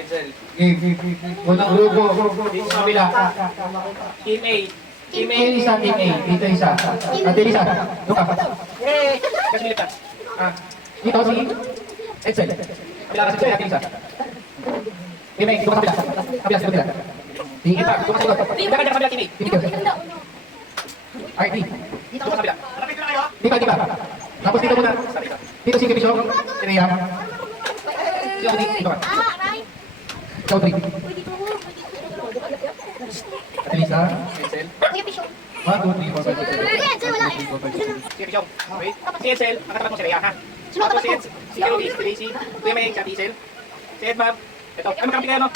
Edsel. Unang grupo. Dito sa kabila. Team A. Team A isa, Team A. Dito isa. At dito isa. Doon ka. Kasi bilip ka. Dito si Edsel. Kabila kasi sa isa. Team A, doon ka sa kabila. Kabila sa kabila. Team A. Doon ka sa kabila. Team A. RT. Dito sa kabila. Dito, dito. Tapos dito muna. Dito si Kibisyo. Area. Dito, dito ka. Ikaw, Tri. At Elisa. Edsel. 1, 2, 3, 4, 5, 6, 7. Si Pichong. Wait. Si Edsel. Ang katapat mo si Rhea, ha? Tapos si Edsel. Si Kelly, si Daisy. Kuya May, si Edsel. Si Edmab. Ito. Ano magkakapit kayo, no?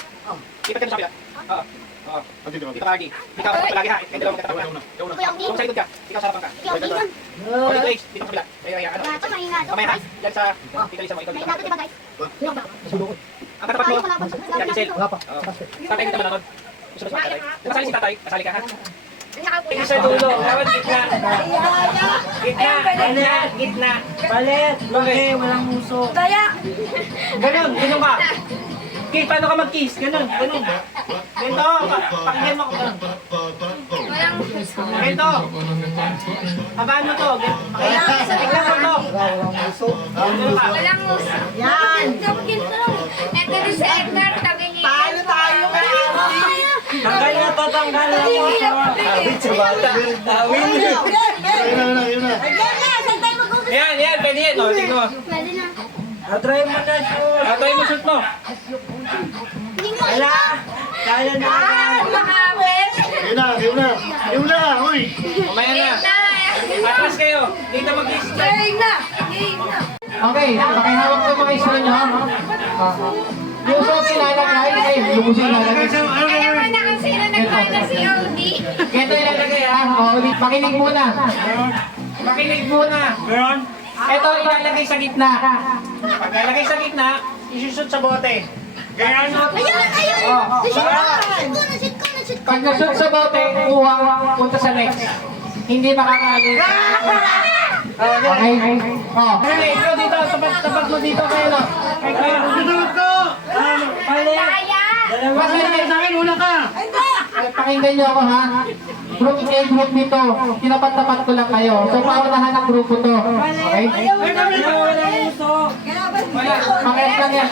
Kita ka sa kabila. Oo. Oo. Dito ka, Agi. Ikaw sa palagi, ha? Ikaw dalawang katapat ka. Kung sa likod ka, ikaw sa harapan ka. O dito, H. Dito sa kabila. Rhea, ano? Kamay, ha? Yan sa... Ikaw isa mo, ikaw dito. Ang katapat mo, si Edsel. Tatay dito manonood. Gusto mo sa tatay? Kasali si tatay. Kasali ka, ha? Tingin sa dulo. Dapat gitna. Gitna. Palit! Laki, walang muso. Ganun ka. Kiss, paano ka mag-kiss? Ganun. Ganito, pakinggan mo ko ganun. Ganito. Habaan mo to. Tignan mo to. Ganun ka. Yan! Paano tayo kaya? Tanggal na to, tanggal na mo. Yan, pwede yan. O, tignan mo. Try mo na shoot. Try mo shoot mo. Wala! Kaya na. Umaya na. Atras kayo. Dito mag-kiss. Okay, pakihawak ko mga isla nyo. Yung suot ilalagay, ay, yung suot ilalagay. Ganito ilalagay, ha? O, pakinig muna. Pakinig muna. Meron? Ito ilalagay sa gitna. Pag lalagay sa gitna, isushoot sa bote. Ganyan mo. Pag nashoot sa bote, kuha, punta sa next. Hindi makakaalis. Okay? Oh. Hey, ikaw dito, tapat mo dito kayo, no? Palit! Dalawa. Pakinggan nyo ako, ha? Group A, group nito. Tinapat-tapat ko lang kayo. So, paunahan ang grupo to. Okay? Walang muso. Pakinggan lang yan.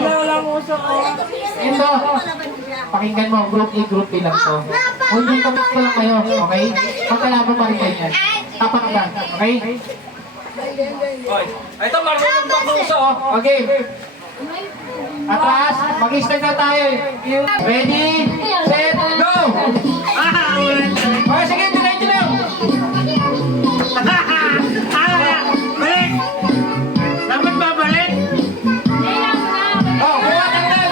Walang muso. Ito. Pakinggan mo, group A, group B lang to. Kung tapat ko lang kayo, okay? Magkalaban pa rin ganyan. Tapat ka, okay? Ito, marunong pag-uso. Okay. Atras, mag-start na tayo. Ready, set, go! Okay, sige, diretso lang. Balik! Dapat ba balik? Oh, kuha tanggal.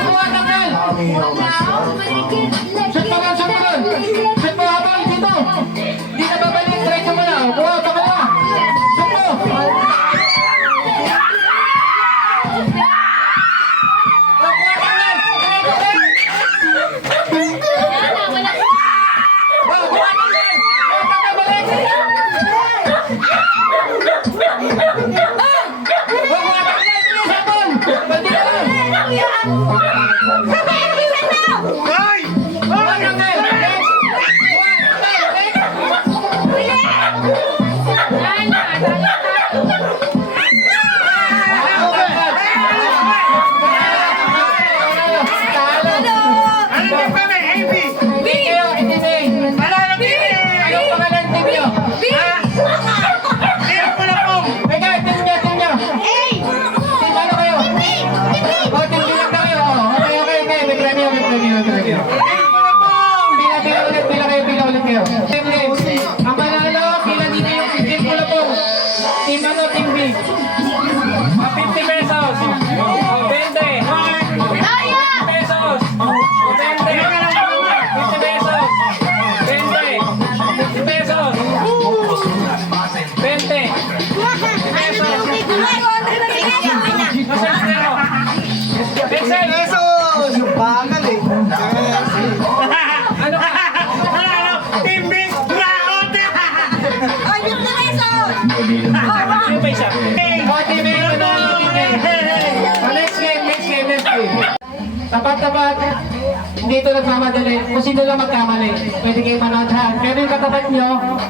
Shoot mo lang. Shoot mo habang dito. Di na babalik, diretso mo lang. Kuha, tanggal na. Shoot mo. Ang manalo, pila dito yung Team Kulapong. Team B. 50 pesos. 20. Tapat-tapat. Hindi ito nagmamadali. Kung sino lang magkamali, pwede kayo manoodhan. Pero yung katapat nyo,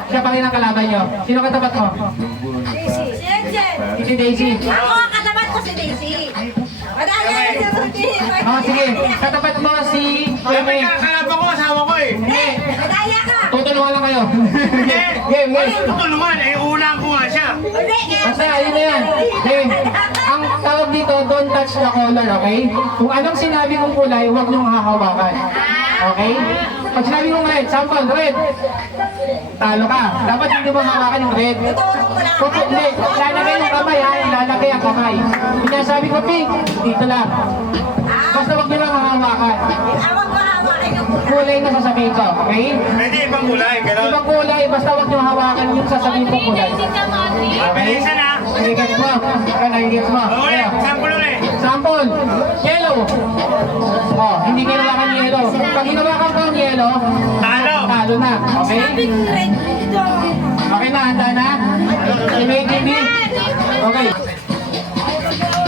siya pa rin ang kalaban nyo. Sino katapat mo? Daisy. Si Daisy. Ako ang katapat ko si Daisy. Madaya na sa Daisy. Oh, sige. Katapat mo si Remy. Kalaban ko, asawa ko eh. Hindi. Madaya ka. Tutulungan lang kayo. Hindi. Game, Ano game. yung tutulungan? Eh, ulang ko nga siya. Hindi. Basta, yun na yan. Game. Ang tawag dito, don't touch the color, okay? Kung anong sinabi kong kulay, huwag niyong hahawakan. Okay? Pag sinabi kong red, sample, red. Talo ka. Dapat hindi mo hawakan yung red. Tutulong mo lang. Hindi, lalagay yung kamay ha, lalagay ang kamay. Pinasabi ko pink, dito lang. Basta huwag niyo lang hahawakan. Awag mo hawakan yung Kulay na sasabihin ko, okay? Pwede ibang kulay, gano'n. Ibang kulay, basta huwag niyo hawakan yung sasabihin kong kulay. Bilisan na. Nagigets mo? Ikaw nagigets mo? Okay, Kaya, sample ulit. sample, yellow. Oh, hindi kinawakan yung yellow. Pag hinawakan ko yung yellow, Talo. talo na, okay? red dito. Okay na, handa na? Si May TV? Okay.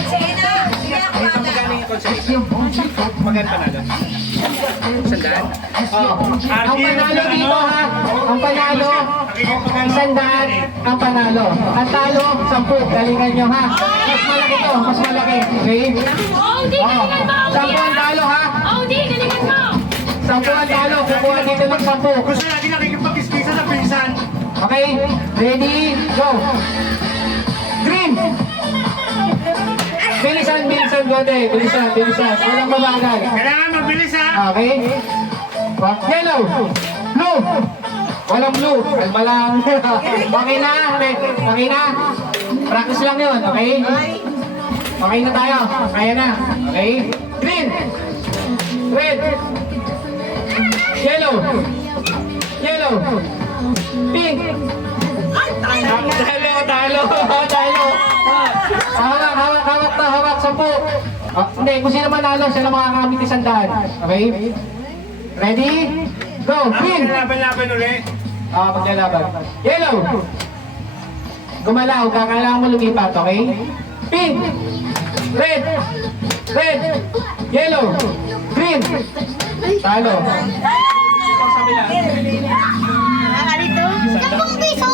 Sige na. Sige ako Ito mata. magkano yung consolation? Magkano panalo? Sandaan? Oh, ang panalo dito ha, ang panalo, isang daan ang panalo. Ang talo, 10. Galingan nyo ha. Mas malaki to, mas malaki. Okay? Oh, di, Oh, galingan mo, 10 ang talo ha. Oh, di, galingan mo. 10 ang talo, kukuha dito ng 10. Gusto natin nakikipag-iskisa sa pinsan. Okay? Ready? Go! Green! Bilisan, bilisan, Gote. Bilisan, bilisan. Walang babagal. Kailangan mabilis ha. Okay? Yellow! Blue! Walang blue. Kalma lang. Okay na? Okay na? Practice lang yun, okay? Okay na tayo. Kaya na. Okay? Green! Red! Yellow! Yellow! Pink! Talo, talo, talo. Hawak, hawak, hawak na, hawak, 10. Hindi, kung sino manalo, siya na makakamit 100. Okay? Ready? Go, green! Laban-laban ulit. Maglalaban. Yellow! Gumalaw, kailangan mo lumipat, okay? Pink! Red! Red! Yellow! Green! Talo. Sabi lang. Kung piso.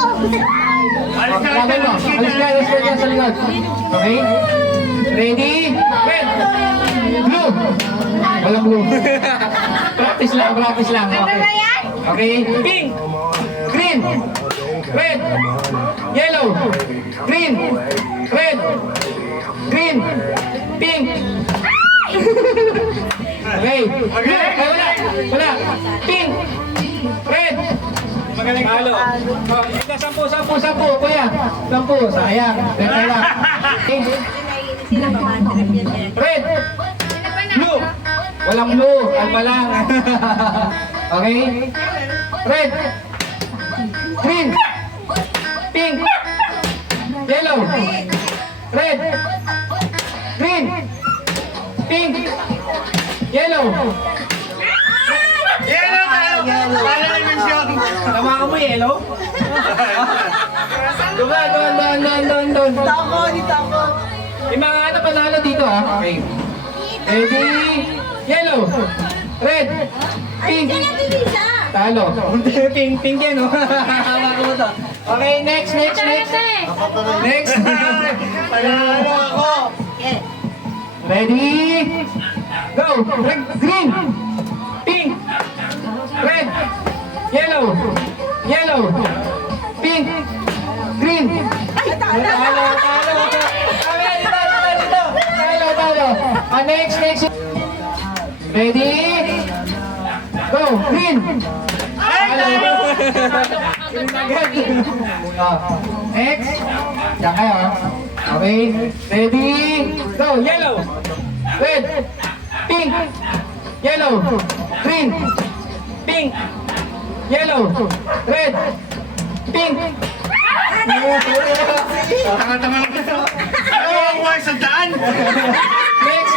Alis ka Laban mo. Alis ka dyan sa likod. Okay? Ready? Red! Blue! Walang blue. Practice lang, practice lang. Okay. Okay? Pink! Green! Red! Yellow! Green! Red! Green! Pink! Okay. Blue! Ay, wala! Wala! Pink! Red! Magaling talo. Oh, ito, 10, kuya. 10, sayang. Red na lang. Okay. Sila pamantrip yan eh. Red! Blue! Walang blue, alma lang. Okay? Red! Green! Pink! Yellow! Red! Green! Pink! Yellow! Yellow tayo. Talo na misyon. Tama mo yellow? Doon. Ako, dito ako. Yung mga ano panalo dito ha. Okay. Ready? Yellow! Red! Pink! Bisa. Talo. Pink yan, no? Hawakan mo to. Okay, next. Next. Panalo ako. Okay. Ready? Go! Green! Pink! Red! Yellow! Yellow! Pink! Green! Talo! Talo! Next. Ready? Go! Green! Talo! Next. Diyan kayo. Okay. Ready? Go! Yellow! Red! Pink! Yellow! Green! Pink! Yellow! Red! Pink! Tanga-tanga lang ito. Ano ang buhay sa daan? Next.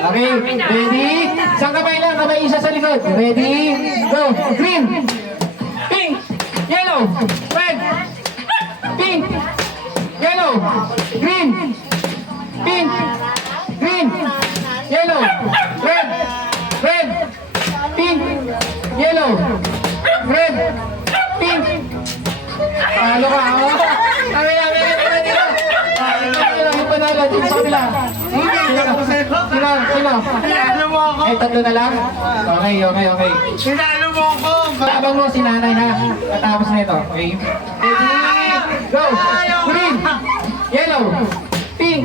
Okay, ready? Isang kamay lang, kamay isa sa likod. Ready? Go! Green! Pink! Yellow! Red! Pink! Yellow! Green! Pink! Green! Yellow! kabila. Sino? Sinalo mo ako. Eh, tatlo na lang? Okay. Sinalo mo ako. Tabang mo si nanay ha. Matapos na ito. Okay? Ready? Go! Green! Yellow! Pink!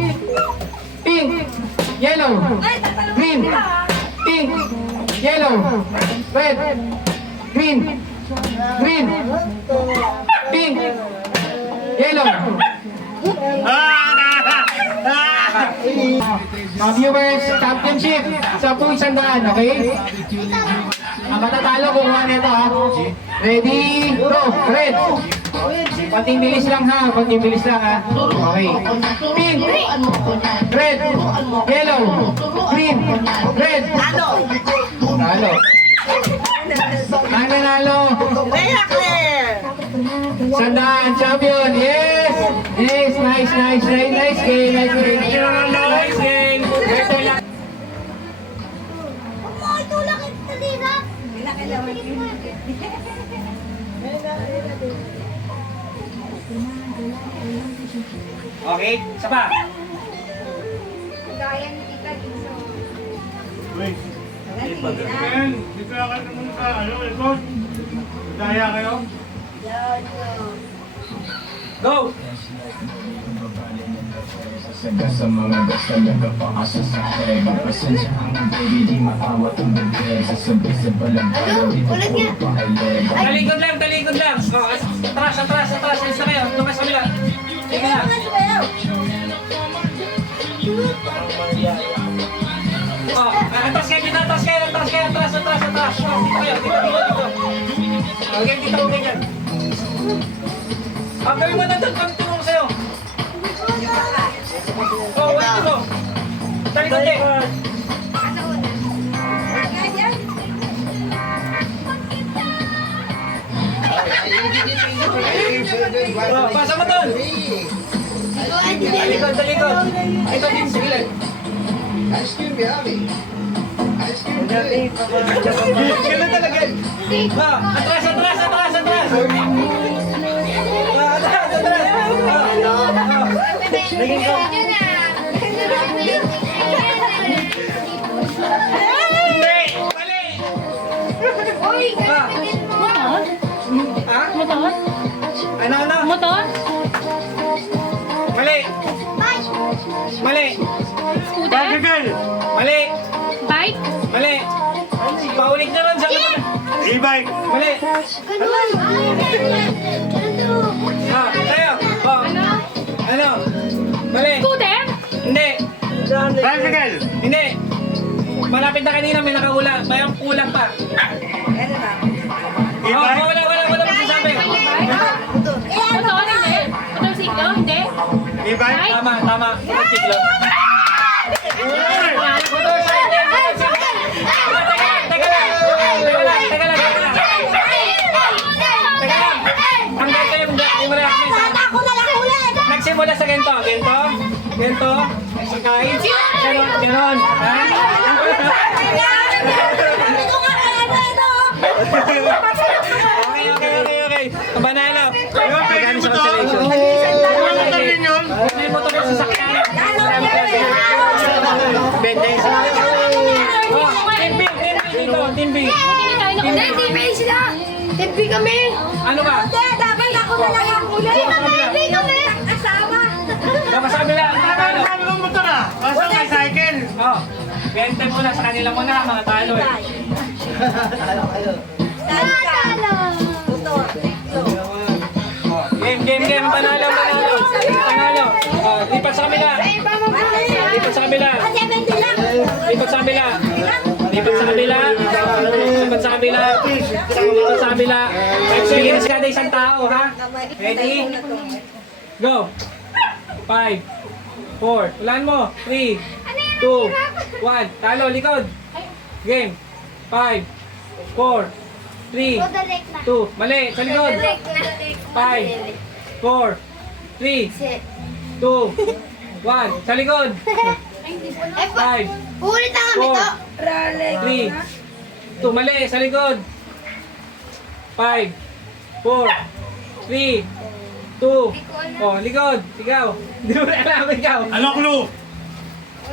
Pink! Yellow! Green! Pink! Yellow! Red! Green! Green! Pink! Yellow! Mga viewers, championship, 10,100, okay? Ang matatalo kumuha nito ha. Ready, go, red. Konting bilis lang ha, konting bilis lang ha. Okay. Pink, red, yellow, green, red. Nalo. Ang nanalo. Sandaan, champion, yes! Yes, nice game, nice game. Better lang. Okay, isa pa. Wait. Ayan, dito na kayo naman sa likod. Daya kayo. Go! Sa mga basta nagpapaasa sa akin Pasensya ang baby, di maawat ang bebe Sasabay sa balang araw, di na puro pailig Talikod lang. Oh, atras. Alis na kayo. Tumas kami lang. Sige na. Oh, atras kayo dito. Atras. Oh, dito. Okay, dito. Ganyan. Ang gawin mo na doon. Kami tumulong sa'yo. Oh, wait mo. Talikod eh. Oh, pasa mo doon. Talikod. Ito din, sige lang. Ganun talaga. Ah, atras. Naging ka. Hindi, mali. Ha? Motor? Ano? Motor? Mali. Scooter? Gagal. Mali. Bike? Mali. Paulit na lang sa E-bike. Mali. Ah, tayo. Oh. Ano? Mali. Scooter? Hindi. Bicycle. Hindi. Malapit na kanina, may nakaula. May ang kulang pa. Oh, E-bike. wala masasabi. Motor? Hindi. Motorsiklo? Hindi. E-bike. Tama. Motorsiklo. Teka lang. Hanggang kayo, hindi mo react. Nagsimula sa ganito. Sakay. Ganon. Ha? Okay. Banana. Magkano sa consolation? Ano din yun? May motor na sasakyan. Bendeng. Oh, Team B. Tempi kami! Ano ba? Dapat ako na lang ang kulay! Tempi kami! Asawa! Kasabi lang. Talo. Ano ang motor ah? Kaso may cycle. Oh, 20 muna sa kanila muna, mga talo eh. Game. Panalo. Oh, lipat sa kabila. Bigyan sa kada isang tao, ha? Ready? Go! 5, 4, ulan mo. 3, 2, 1. Talo, likod. Game. 5, 4, 3, 2. Mali, sa likod. 5, 4, 3, 2, 1. Sa likod. 5, Ulit na kami to! 3, 2. Mali, sa likod. 5, 4, 3, 2. Oh, likod. Ikaw. Hindi mo na alam ikaw. Ano clue?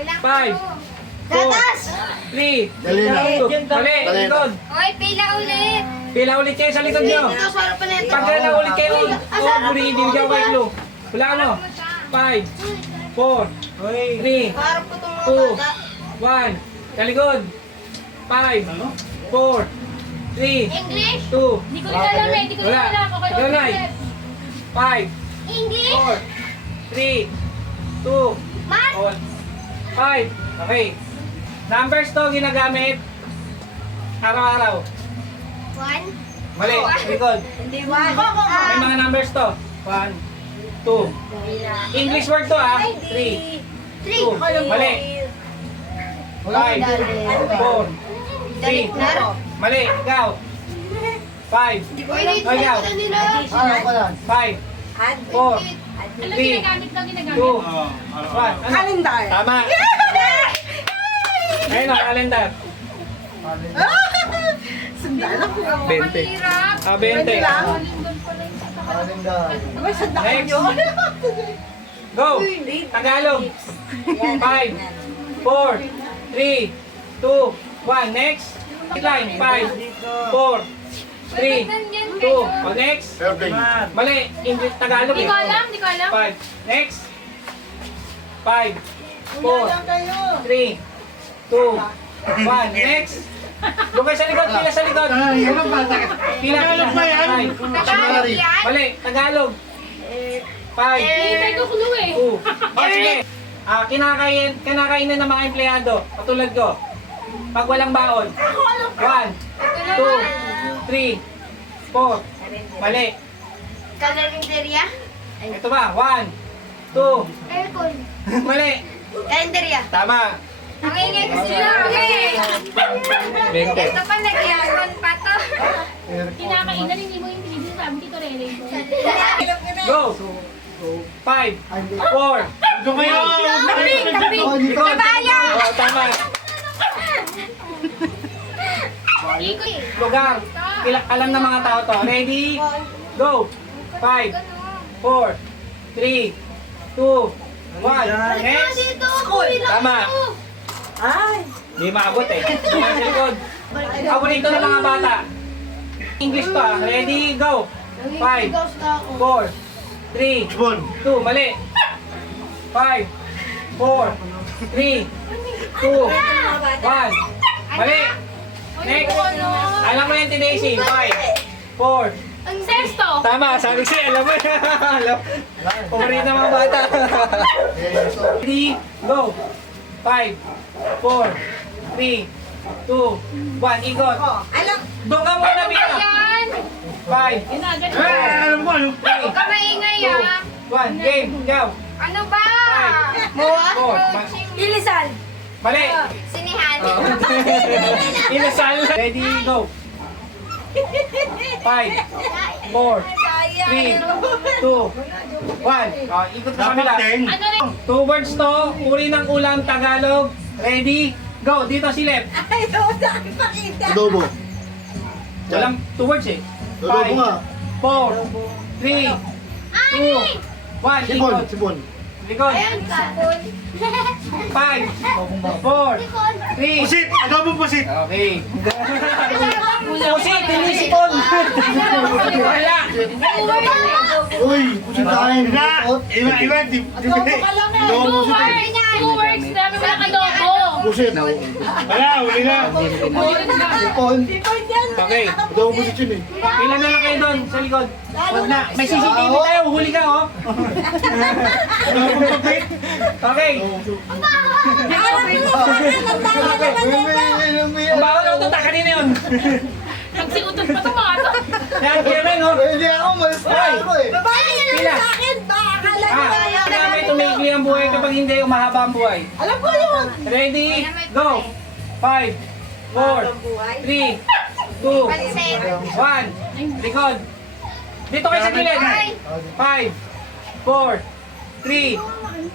5, 4, 3, 2, mali, likod. Oy, pila ulit. Pila ulit kayo sa likod nyo. Pagka na ulit kayo, buri, bibigyan ko kayo clue. Wala ano? 5, 4, 3, 2, 1, kaligod. 5, 4, 3, English? 2, Hindi ko rin alam eh. Hindi ko rin wala. alam. Okay lang Donay. ulit. 5, English? 4, 3, 2, Math? 5. Okay. Numbers to ginagamit araw-araw. 1. Mali, likod. Hindi 1. May mga numbers to. 1, 2. English word to 3, 2. Mali. 5, 4, 3. Mali, ikaw. 5, ikaw. 5, 4, Alam, 3, ginagamit daw, 2, ginagamit. 1. Calendar. Tama. Ayun o, calendar. Mahirap. 20. Next. Go. Tagalog. 5, 4, 3, 2, 1. Next. Line. 5, 4, 3, 2. O, next. Mali. English, Tagalog Hindi ko alam, hindi ko alam. 5. Next. 5, 4, 3, 2, 1. Next. Doon kayo sa likod. Pila sa likod. Pila. Five. Mali. Tagalog. 5, Hintay ko clue eh. 2. O, sige. Kinakain ng mga empleyado. Patulad ko. Pag walang baon. 1, 2, 3, 4. Mali. Kalendarya? Ito ba? 1, 2. Aircon. Mali. Kalendarya. Tama. Ang ingay ko sila. Ito pa, nag-aircon pa to. Kinakainan, hindi mo yung pinigil. Sabi dito, Rere. Go. 5, 4. Doon kayo! Likod. Kabayo! Oo, tama. Ikot. Lugar. Alam ng mga tao to. Ready? Go. 5, 4, 3, 2, 1. Next. Tama. Hindi maabot eh. Doon sa likod. Paborito ng mga bata. English to ah. Ready? Go. 5, 4, 3, 2. Mali. 5, 4, 3, 2, 1. Mali. Next. Alam mo yan, Daisy. 5, 4. Ang sesto. Tama, sabi siya, alam mo yan. Alam. Paborito ng mga bata. Ready? Go. 5, 4, 3, 2, 1. Ikot. Doon ka muna, Bina. Yan. 5, Ginagan. Alam mo ano? 3, Huwag ka maingay ah. 1. Game. Go. Ano ba? 4. Ilisan. Mali. Sinihan. Inasal. Ready? Go. 5, 4, 3, 2, 1. Ikot ka sa kabila. Ano rin? 2 words to. Uri ng ulam, Tagalog. Ready? Go. Dito silip. Adobo. Walang 2 words eh. Adobo nga. 4, 3, 2, 1. Sipon, Ikot. sipon. Likod. 5, 4, 3. Pusit! Adobo pusit! Okay. Pusit, hindi sipon. Wala. Uy, pusit tayo. Iba, di Two words. Dami mo lang adobo. Pusit. Wala, huli na. Sipon. Okay. Adobo pusit yun eh. Pila na lang kayo doon sa likod. Huwag na. May CCTV tayo. Huli ka, oh. Okay. Ang bawal ako ito. Kanina yun. Nagsiutot pa ito mga to. Yan, Kevin, oh. Hindi ako, mas ako eh. Pila. Kailangan tumigli ang buhay kapag hindi umahaba ang buhay. Alam ko yun. Ready? Go. 5, 4, 3, 2, 1. Likod. Dito kayo sa gilid. 5, 4, 3,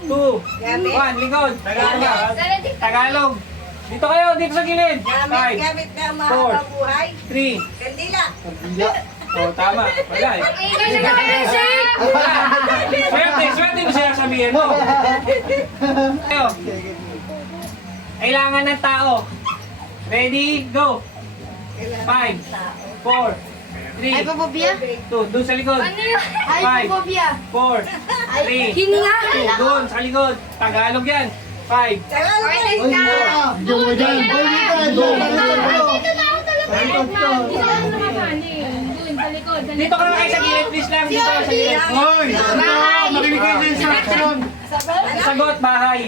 2, 1. Likod. Tagalog. Dito kayo, dito sa gilid. 5, Gamit na 4, 3. Kandila. Kandila. Oh, tama. Wala eh. Ingay na naman sir. Swerte ko sinasabihin mo. Ayo. Kailangan ng tao. Ready? Go! 5, 4, 3, Pabobia? 2, doon sa likod. Ano yun? 5, 4, 3, Hininga? 2, doon sa likod. Tagalog yan. 5, Tagalog ka Uy, mura. Diyan mo dyan. Dito na ako talaga. Dito ako nakapani. Doon, sa likod. dito ka na kayo sa gilid, please lang. Dito ka sa gilid. Hoy! Ano? Makinig kayo sa instruction. Sagot, bahay.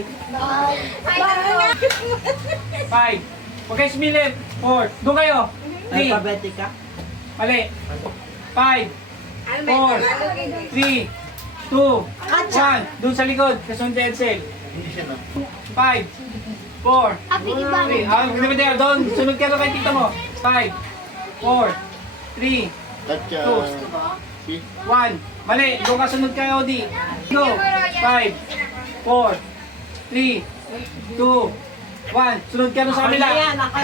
5, huwag kayo sumilip. 4, doon kayo. 3, mali. 5, 3, 2, 1, doon sa likod. Kasunod si Edsel. 5, 4, 3, hindi ba doon? Sunod ka na kay tita mo. 5, 4, 3, 1. Mali, doon ka sunod kay Odi. Go. 5, 4, 3, 2, 1. Sunod ka na sa kanila.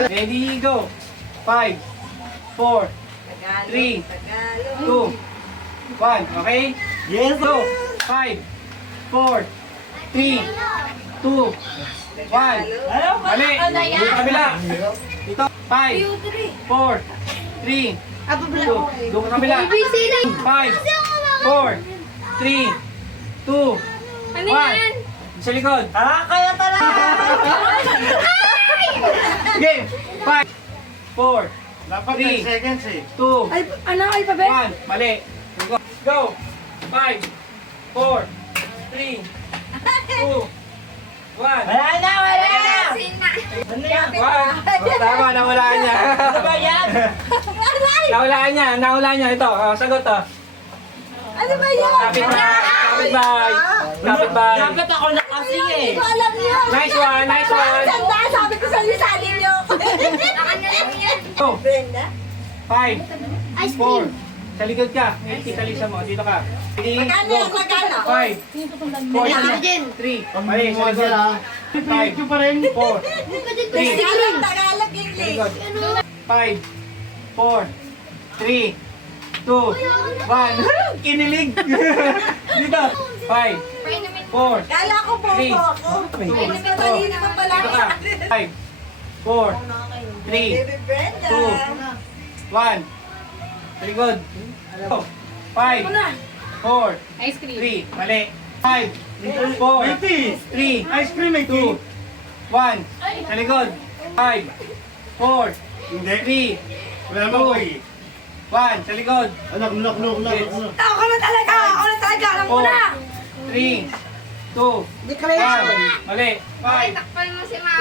Ready, go. 5, 4, 3, 2, 1. Okay? Yes. Go. 5, 4, 3, 2, 1. Mali. Doon sa kabila. Dito. 5, 4, 3, 2. Doon sa kabila. 5, 4, 3, 2, 1. Sa likod. Kaya pala. Game. 5, 4, Dapat 3, 10 seconds eh. 2, Ano, alphabet? 1. Mali. Go. 5, 4, 3, 2, 1. Wala na, wala na. Tama, nawalaan niya. Ano ba yan? Nawalaan niya, nawalaan niya. Ito, sagot to. Ano ba yan? Kapit-bahay. Kapit-bahay. Dapat ako nakasing eh. Hindi ko alam yun. Nice one, nice one. Sandaan, sabi ko sa iyo, salin niyo. Go. Brenda? 5, 4. Sa likod ka. May kita Lisa mo. Dito ka. Ready, Magkano go. yan? Magkano? 5, 4, 3. Mali, sa likod. 5, 4, 3. Tagalog, Tagalog, English. 5, 4, 3, 2, 1. Kinilig. Dito. 5, 4, Kala ko bobo ako. Ay, nagkamali naman pala. dito ka. 5, 4, 3, Baby Brenda. 2, 1. Sa likod. 5, 4, Ice cream. 3. Mali. 5, 4, 3, Ice cream may 2, 1. Sa likod. 5, 4, Hindi. 3, Wala mo ko eh. 1. Sa likod. Anak. Ako na talaga. Alam ko na. 3, 2, 1. Mali. 5, Takpan mo si 4,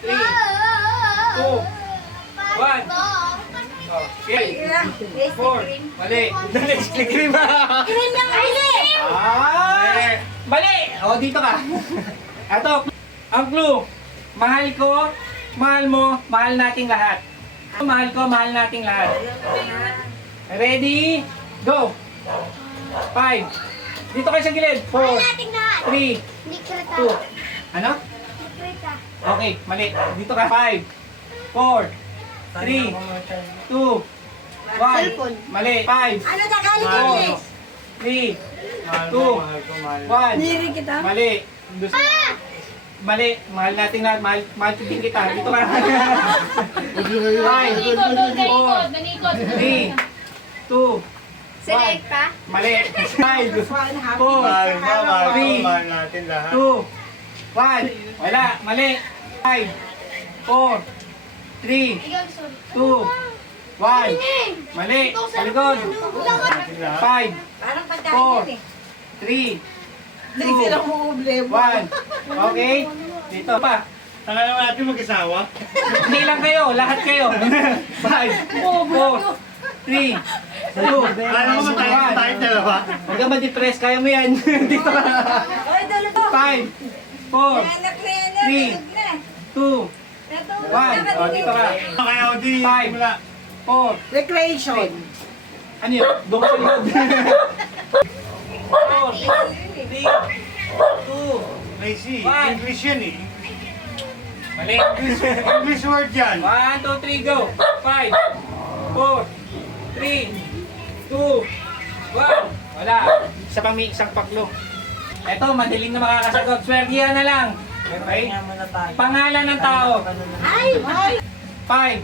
3, 2, 1. Okay. 4. Mali. Next cream. Cream yung hili. Mali. O, dito ka. Ato. Ang clue. Mahal ko, mahal mo, mahal nating lahat. Mahal ko, mahal nating lahat. Ready? Go. 5. Dito kayo sa gilid. 4, 3, 2. Ano? Okay, mali. Dito ka. 5, 4, 3, 2, 1. Mali. 5, Ano Tagalog, 4, English? 3, Mahal 2, ko, mahal ko, mahal ko. 1. Nirig kita. Mali. Mali. Mahal natin lahat. Mahal din kita. Dito ka. 5, Ganikot, doon, ganikot, ganikot. 3, 2, Select pa? mali. 5, 4, Mahal ba, mahal ko, 3, mahal natin lahat. 2, 1. Wala. Mali. 5, 4, 3, 2, 1. Mali. Sa likod. 5, Parang 4, pagkain eh. 3, 2, Silang umublebo. 1. Okay? Dito pa. Tanga naman natin mag-asawa. Hindi lang kayo. Lahat kayo. 5, 4, 3, 2, 1. Alam mo ba tayo dalawa? Huwag ka ma-depress. Kaya mo yan. Dito ka. Oy, dalo to. 5, 4, Anak na yan. Three. Tulog na. 2, Natulog 1. O, dito ka. Kaya Odi, 5, wala. 4, Recreation. ano yun? Doon ka sa likod. 4, 3, 2, Lazy. One. English yan eh. mali. English word yan. 1, 2, 3, go. 5, 4, 3, 2, 1. Wala. Isa pang may isang paklo. Eto, madaling na makakasagot. Swertihan na lang. Okay? Pangalan ng tao. Ay! 5,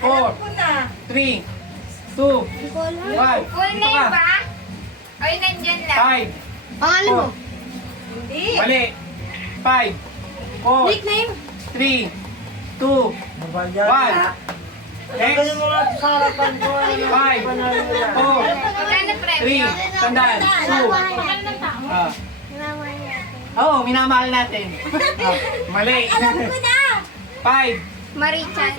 4, Alam ko na. 3, 2, 1. Full name ba? Ay, nandyan lang. 5, Pangalan mo? Hindi. mali. 5, 4, Nickname? 3, 2, 1. Next. 5, 4, Magkano premyo? 3, tandaan. 2. Pangalan ng tao? Oo, minamahal natin. Mali. Alam ko na. 5. Marichan.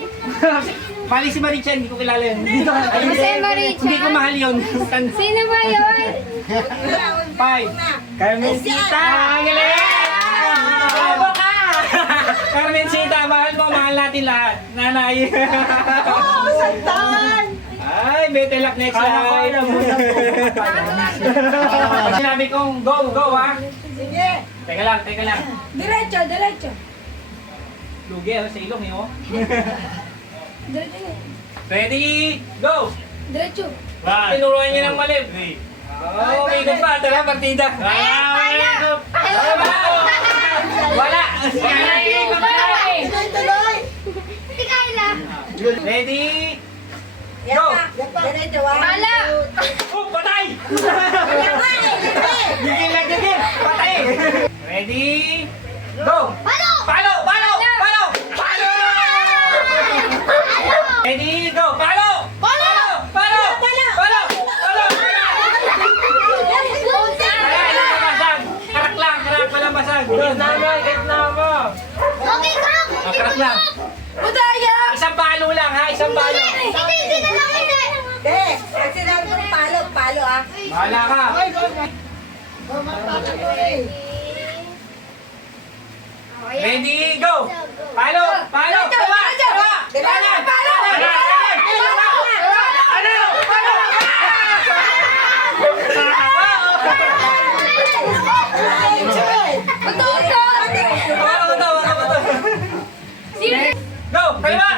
Mali si Marichan, hindi ko kilala yun. Jose Marichan. Hindi ko mahal yun. Sino ba yun? 5. Carmencita. Ah, galing! Bravo ka! Carmencita, mahal natin lahat. Nanay. Oo, santan. Ay, better luck next time. Pag sinabi kong go, go ha. Sige. Teka lang. Diretso, diretso. Lugi sa ilong eh, oh. Diretso. Ready, go! Diretso. Tinuruan niya ng mali. Oh, may ikot pa. Tara, partida. Wala! Ikot na! Tuloy. Si Kyla. Ready, Yan Go. na. Diretso. Pala. oh, patay! Gigil! Patay! Ready, go! Palo. Palo! Ready, go! Palo! Karak, walang basag. Okay, Krok. Karak lang. Budaya. Isang palo lang ha, isang palo. Hindi na lang ina. Hindi. Pag sinabi kong palo ah. Bahala ka. Ready, go! Palo! Go! Kaliwa!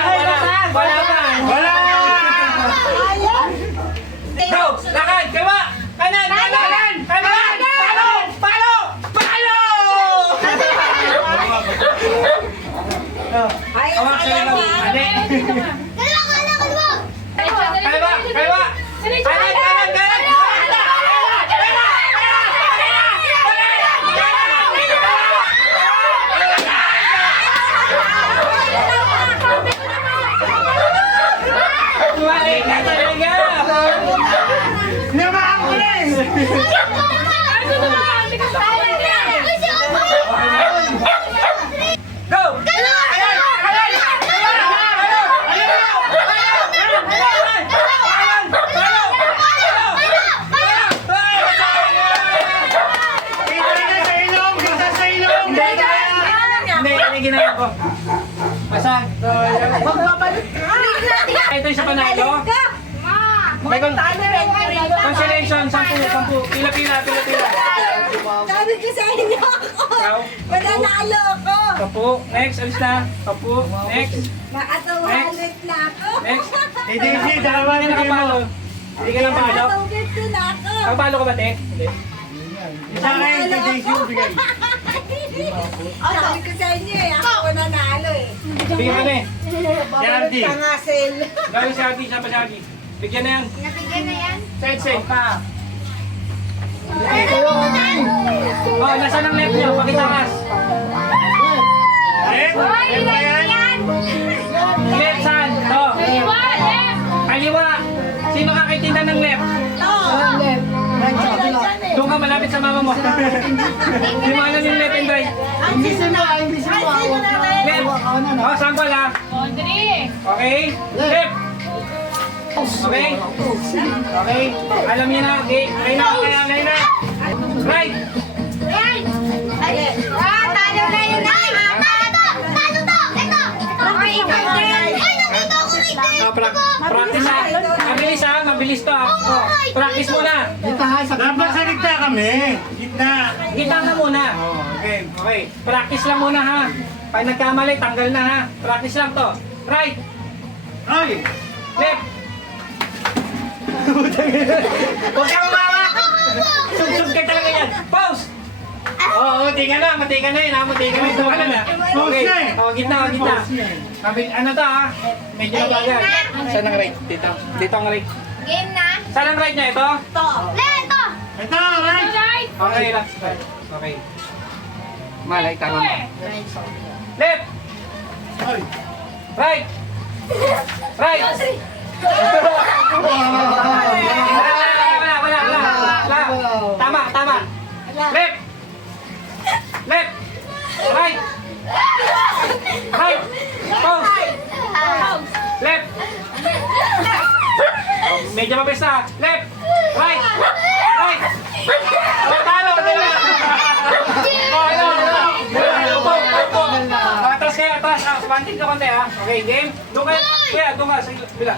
Kanan! Wala! Go! Lakad! Kaliwa! Kanan! Palo! Ay, Hawak sa ilaw. Mali. Kaliwa! Kanan! Mali ka talaga! Namaan ko na eh! Go! Hindi ginagawa ko. Basag. magbabalik ka. Ito yung sa panalo. May consolation, 10. Pila-pila. Sabi ko sa inyo ako. Mananalo ako. 10. Next, alis na. 10. Next. Nakatawalit na ako. Next. Hindi, dalawa Hindi na nakapalo. Hindi ka lang palo. Nakatawid ko na ako. Nakapalo ka ba, te? Hindi. Sa akin, si JC bigay. Sabi ko sa inyo eh, ako nanalo eh. Bigyan ka na eh. Yardi. Tangasil. Gawin si Adi, siya pa si Adi. Bigyan na yan. Nabigyan na yan. Side pa. Oh, nasa ng left nyo? Pakitakas. Hoy, left yan. Left saan? Oh. Kaliwa, left. Kaliwa. Sino kakitinda ng left? Doon ka malapit sa mama mo. Hindi mo alam yung left and right. Hindi sino. Left. Oh, sample ha. Audrey. Okay? Left. Okay? Okay? Alam niyo na. Okay? Okay na. Right. Yan. Talo na yun. Ay, talo to. Ito. Okay, ikaw din. Ay, nandito ako rito. Practice ha. Mabilis ha. Mabilis to ha. Oh, practice muna. Dapat sa gitna kami. Gitna. Kita na muna. Oh, okay. Okay. Practice lang muna ha. Pag nagkamali, tanggal na ha. Practice lang to. Right. Ay! Left. Huwag ka mamawa! Sub-sub ka talaga yan! Pause! Oo, munti ka na yun ha, munti ka na yun. Okay, gitna. Ano to ha? Medyo nabagal. Saan ang right? Dito ang right. Game na. Saan ang right niya? Ito? Leto. Ito, right. Okay lang. Okay. Malay, tama mo. Left! Right! Right! Wala. Tama. Left! Left! Right! Right! Pause! Left! Medyo mabilis na. Left! Right! Right! Talo! Atras kayo, atras. Pantin ka konti ha. Okay, game. Doon ka. Kuya, doon ka. Sa bila.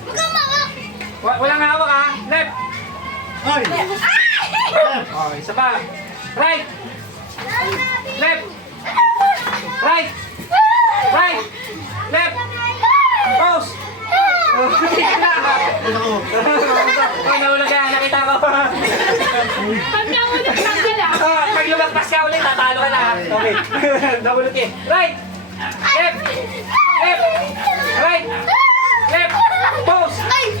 Huwag kang mawak. Walang hawak ha. Left! Ay. Oh, isa pa. Right! Left! Right! Right! Left! Pause! Ay, nahulog ka. Nakita ko. Pag lumagpas ka ulit, tatalo ka na. Okay. Nahulog eh. Right! Left! Left! Right! Left! Pause! Right!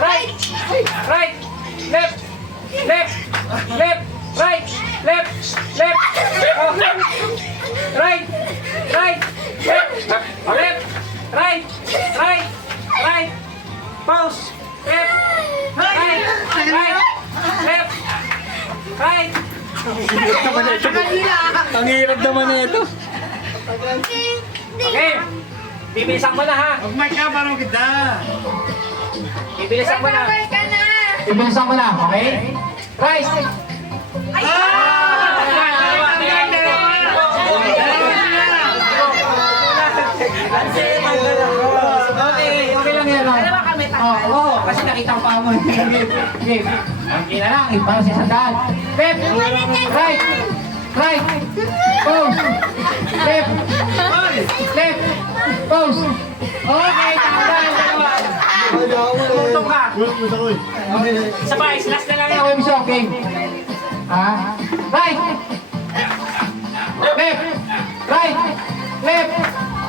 Right! Right! Left! Left! Left! Right! Left! Left! Oh. Right! Right! Left! Left! Right! Right! Right! Pause! Left! Right! Right! Left! Right! Ang hirap naman na ito. Okay. Bibilisan ko na ha. Huwag may kabarong kita. Bibilisan ko na. Ibilisan ko na, okay? Right! Okay lang yan. Oo, kasi nakita ko pa mo. Game. Okay na lang, para sa sandaan. Left! Right! Right! Pause! Left! Left! Pause! Okay, tanggal! Tutong ka! Isa pa, last na lang yan. Okay, Miss Okay. Ha? Right! Left! Right! Left!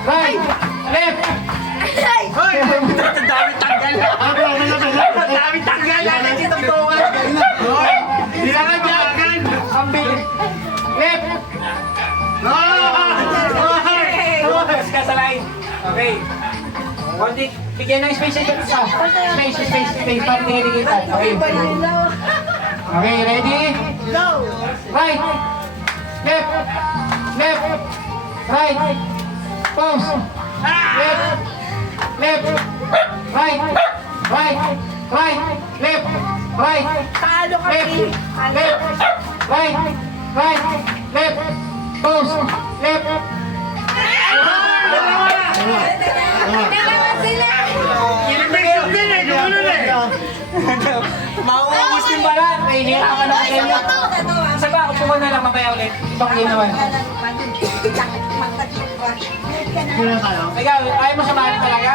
Right! Left! Hoy! Ang dami tanggal! Ang dami tanggal! Nakikita ko ba? Hindi na ka dyan. Ang bilis! Left! Tumakas ka sa line. Okay. Konti, bigyan ng space sa isa. Space. Para hindi kita. Okay. Okay, ready? Go! Right! Left! Left! Right! Pause! Left! Left! Right! Right! Right! Left! Right! Talo ka, Left! Ping. Left! Right! Right! Left! Pause! Left! Dalawa sila. Mauubos din ba lang? May hirapan na kayo. Isa ba? Upo ka na lang mamaya ulit. Ibang game naman. Ikaw, ayaw mo sumali talaga?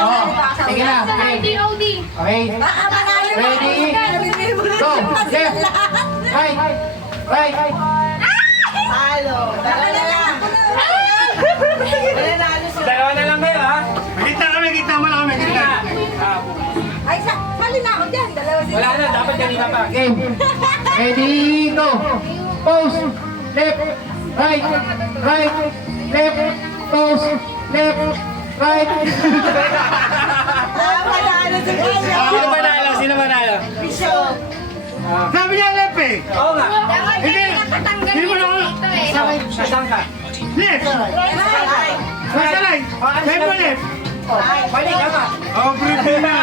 Oo. Sige na. Okay. Okay. Ready? Go. Left. Right. Right. Talo. Dalawa na lang. Dalawa na lang kayo, ha? Kita mo lang, kita. Ay, mali na ako dyan. Dalawa sila. Wala na, dapat kanina pa. Game. Ready, go. Pause. Left. Right. Right. Left. Pause. Left. Right. Sino manalo? Bishop. Sabi niya left eh. Oo nga. Dapat Hindi. yung nakatanggal Hindi mo yun na- dito eh. Saan ka? Left. Nasa right. Left mo left. Balik ka nga. Oh, review na.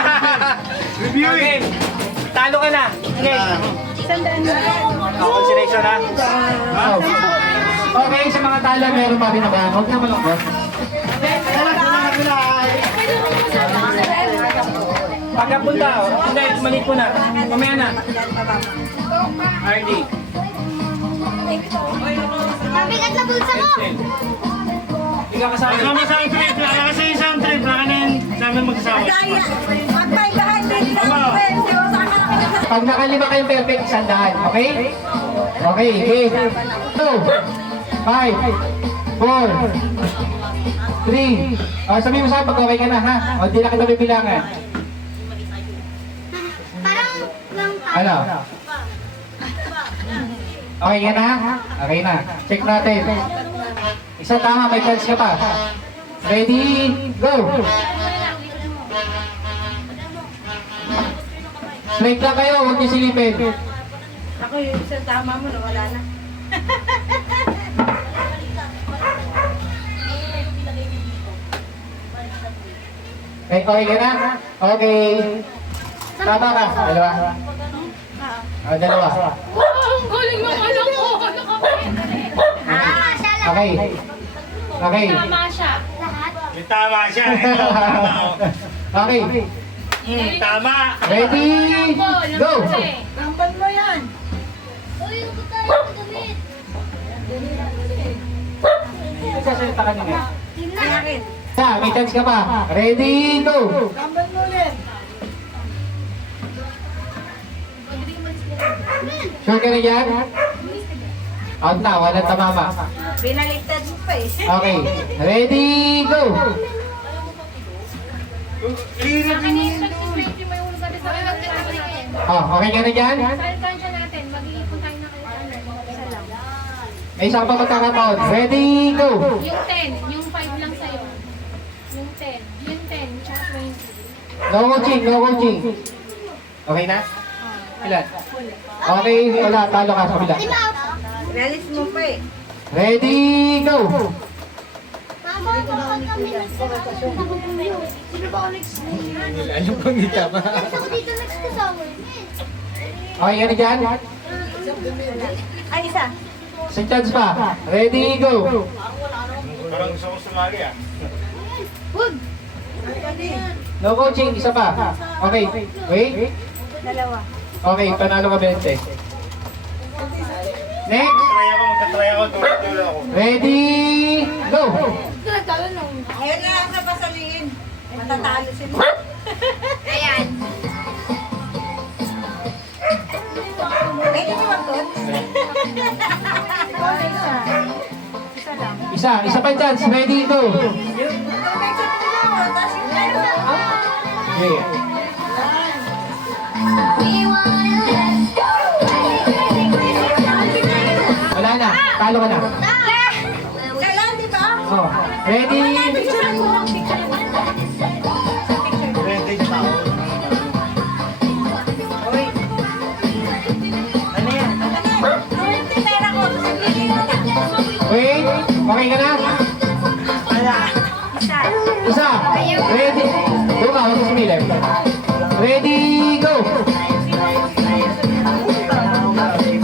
Review Okay. eh. Talo ka na. Okay. Consideration ha. Oh. Okay, sa mga tala meron pa binabahan. Huwag na malungkot. Pagkapunta, hindi, maliit po na. Mamaya na. RD. Mabigat na bulsa mo. Ikaw kasama. Kasama sa ang trip. Kasi isang trip. Laka na namin magkasama. Daya. Magpaibahan din lang. Pwede o sa akin ang pinag- Pag nakalima kayong perfect, 100. Okay? Okay, game. 2, 5, 4, 3. Sabi mo sa akin pag okay ka na, ha? O, di na kita bibilangan. Parang lang tayo. Ano? Okay ka na? Okay na. Check natin. Isa tama, may chance ka pa. Ready? Go! Straight lang kayo, huwag niyo silipin. Ako yung isang tama mo na wala na. Okay ka na? Okay. Tama ka. Dalawa. Dalawa. Galing mo, ano ko? Tama siya lahat. Okay. Okay. Tama siya. Lahat? Yung tama siya. Ito, tama. Okay. Tama. Ready? Go! Tampan mo yan. Uy, yung tayo damit. Nagsasalita ka nila. Ay, akin. Isa, may chance ka pa. Ready? Go! Tampan mo ulit. Sure ka na dyan? Out na, walang tamama. Binaliktad mo pa eh. Okay. Ready? Go! Hirap Akin yung pag-20 may ulo sabi sa akin. Oh, okay ka na dyan? Sa alkansya natin, mag-iipon tayo ng isa lang. May isa ka pa magkakataon. Ready? Go! Yung 10, yung 5 lang sa'yo. Yung 10, yung 10, tsaka 20. No coaching, no coaching. Okay na? Ilan? Okay, wala. Talo ka sa kabila. Inalis mo pa eh. Ready? Go! Mama, bakit kami nagsasabi? Sino ba ako next? Alam ko hindi tama. Gusto ko dito next kasama. Okay ka na dyan? Ay, isa. Sa chance pa. Ready? Go! Parang gusto ko sumali ah. Huwag! No coaching, isa pa. Okay, wait. Dalawa. Okay, panalo ka 20. Next! Magka-try ako, tulad ako. Ready? Go! Ngayon na lang sa pasaliin. Matatalo sila. Ayan. Pwede nyo mag-doon? Isa pa chance. Ready? Go! Okay. Wala na. Talo ka na. Kailan, di ba? Oh. Ready? Pwede yung tao. Ano yan? Pera ko. Wait. Okay ka na? Isa. Ready? Go ka. Huwag sumilip. Ready? Go!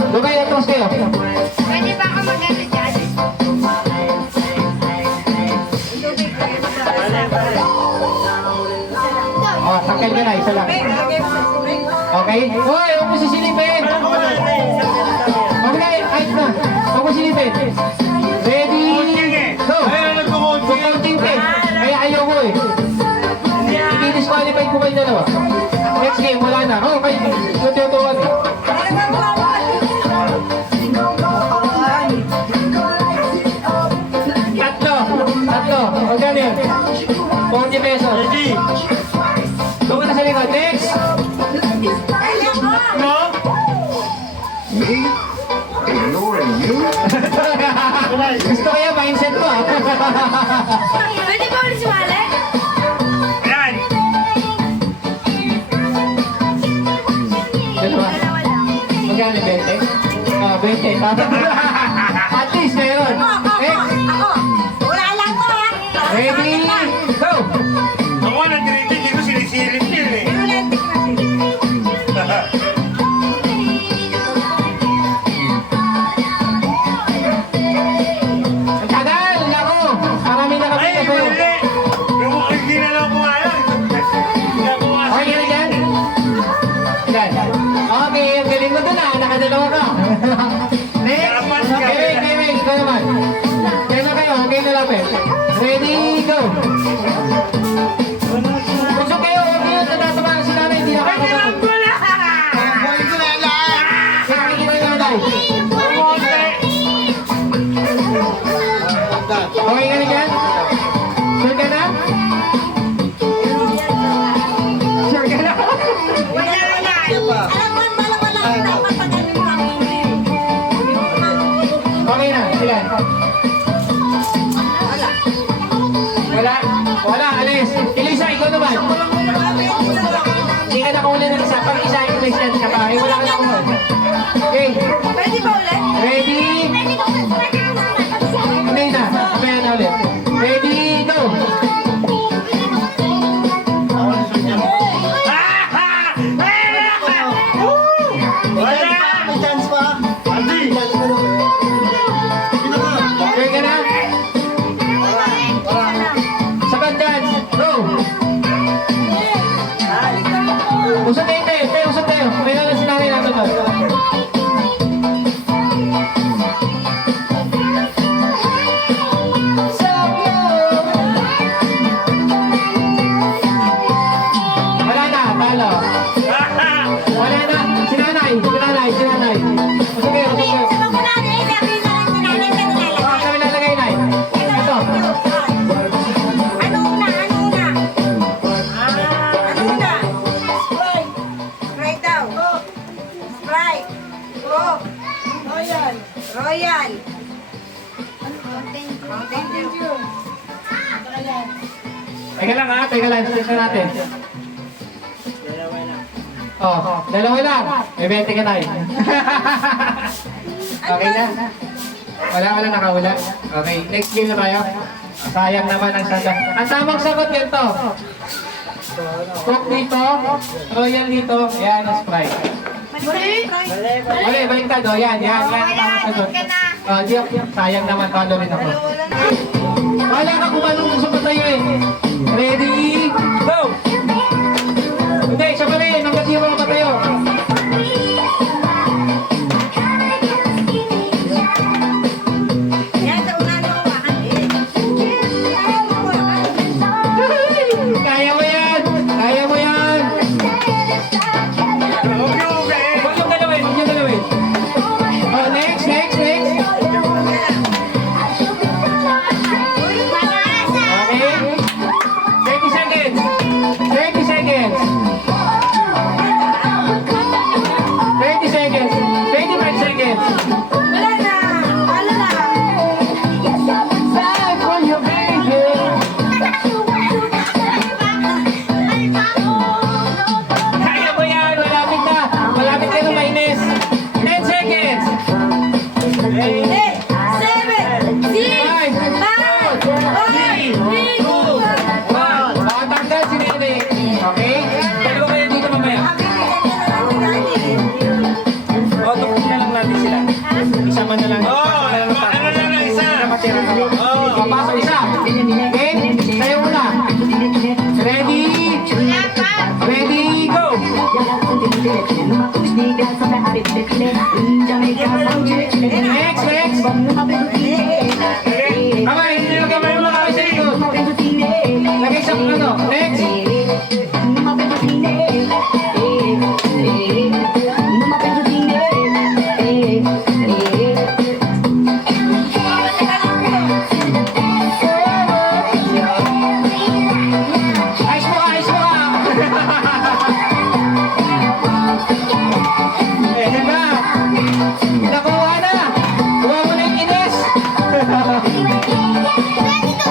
Go kayo. Atros kayo. Pwede ba ako mag-ano dyan? Oh, sakal ka na. Isa lang. Okay? Hoy, huwag mo sisilipin. Huwag na. Kahit na. Huwag mo silipin. Ready? Go! Ayun, nagko-coaching. Coaching ka eh. Kaya ayaw ko eh. I-disqualified ko kayo dalawa. Next game, wala na. Oh, kayo. Tututuan eh. Tatlo. Magkano yun? 40 pesos. Doon ka na sa likod. Next! No? Gusto ko yan, mindset ko ah. Pwede ba ulit sumali? Yan! Dalawa. Magkano 20? Ah, 20. At least meron. Next! Ako. Wala lang ko ha. Ready? Go! Ako na, hindi ko sinisilip yun eh. Lulentik na sila. Ang tagal! Nako! Marami na kami Ay, na sa'yo. mali! Yung hindi na lang ko alam. Hindi ako Okay ka na dyan? Ilan? Okay, ang galing mo doon ah. Nakadalawa ka. Next! Okay, ikaw naman. Kaya na kayo, okay na lang eh. Ready, go! Wala. Alam mo, dalawa lang dapat pagaling kami. Okay na, sige. Wala. Wala, alis. Elisa, ikaw naman. Hindi ka nakahuli ng isa. Pag isa, Christian ka pa. Eh, wala ka nakahuli. Okay. Pwede ba ulit? Ready? Okay na. Okay na ulit. Ready, go. May chance pa. Andi. Okay ka na? Second chance. Go. Usap tayo, te. Usap tayo. May nalang sinanay natin doon. Wala na, talo. Wala na. Sinanay. Usap kayo, usap kayo. Sabi ko na, sabi na lang sinanay ka nila. Ah, kami lalagay, Nay. Ito. Ano una? Sprite daw. Sprite. Coke. Royal. Mountain Dew. Teka lang ha, teka lang. Station natin. Oh, dalawa lang. May 20 ka na eh. Okay na? Wala nakawala. Okay, next game na tayo. Sayang naman ang sanda. Ang tamang sagot ganito. Coke dito, Royal dito, ayan, Sprite. Mali, baliktad o, yan, ang tamang sagot. Sayang naman, talo rin ako. Wala ka kung anong gusto mo tayo eh. Ready, go! Hindi, siya pa rin, hanggang di mo makatayo. Yan, sa una nyo kumakan eh. Kaya mo yan! Kaya mo yan! Huwag yung galawin. Oh, next. Okay. 30 seconds. 30 seconds. 30 seconds. 25 seconds. Wala na. Wala na. Time for your baby. Kaya mo yan. Malapit na. Malapit ka na mainis. 10 seconds. 8, 7, 6, 5, 4, 3, 2, 1. Makatanggal si Nene. Okay? Dalawa kayo dito mamaya. O, tukunin na lang natin sila. Isama na lang. Isa. Matira. Papasok isa. Okay? Tayo muna. Ready? Ready, go! Next. Kamay, lagay mo mga kamay sa likod. Lagay sa ano. Next. Ayos mo ka. Ayan na. Nakuha na. Kuha mo na yung Ines. Ready, go!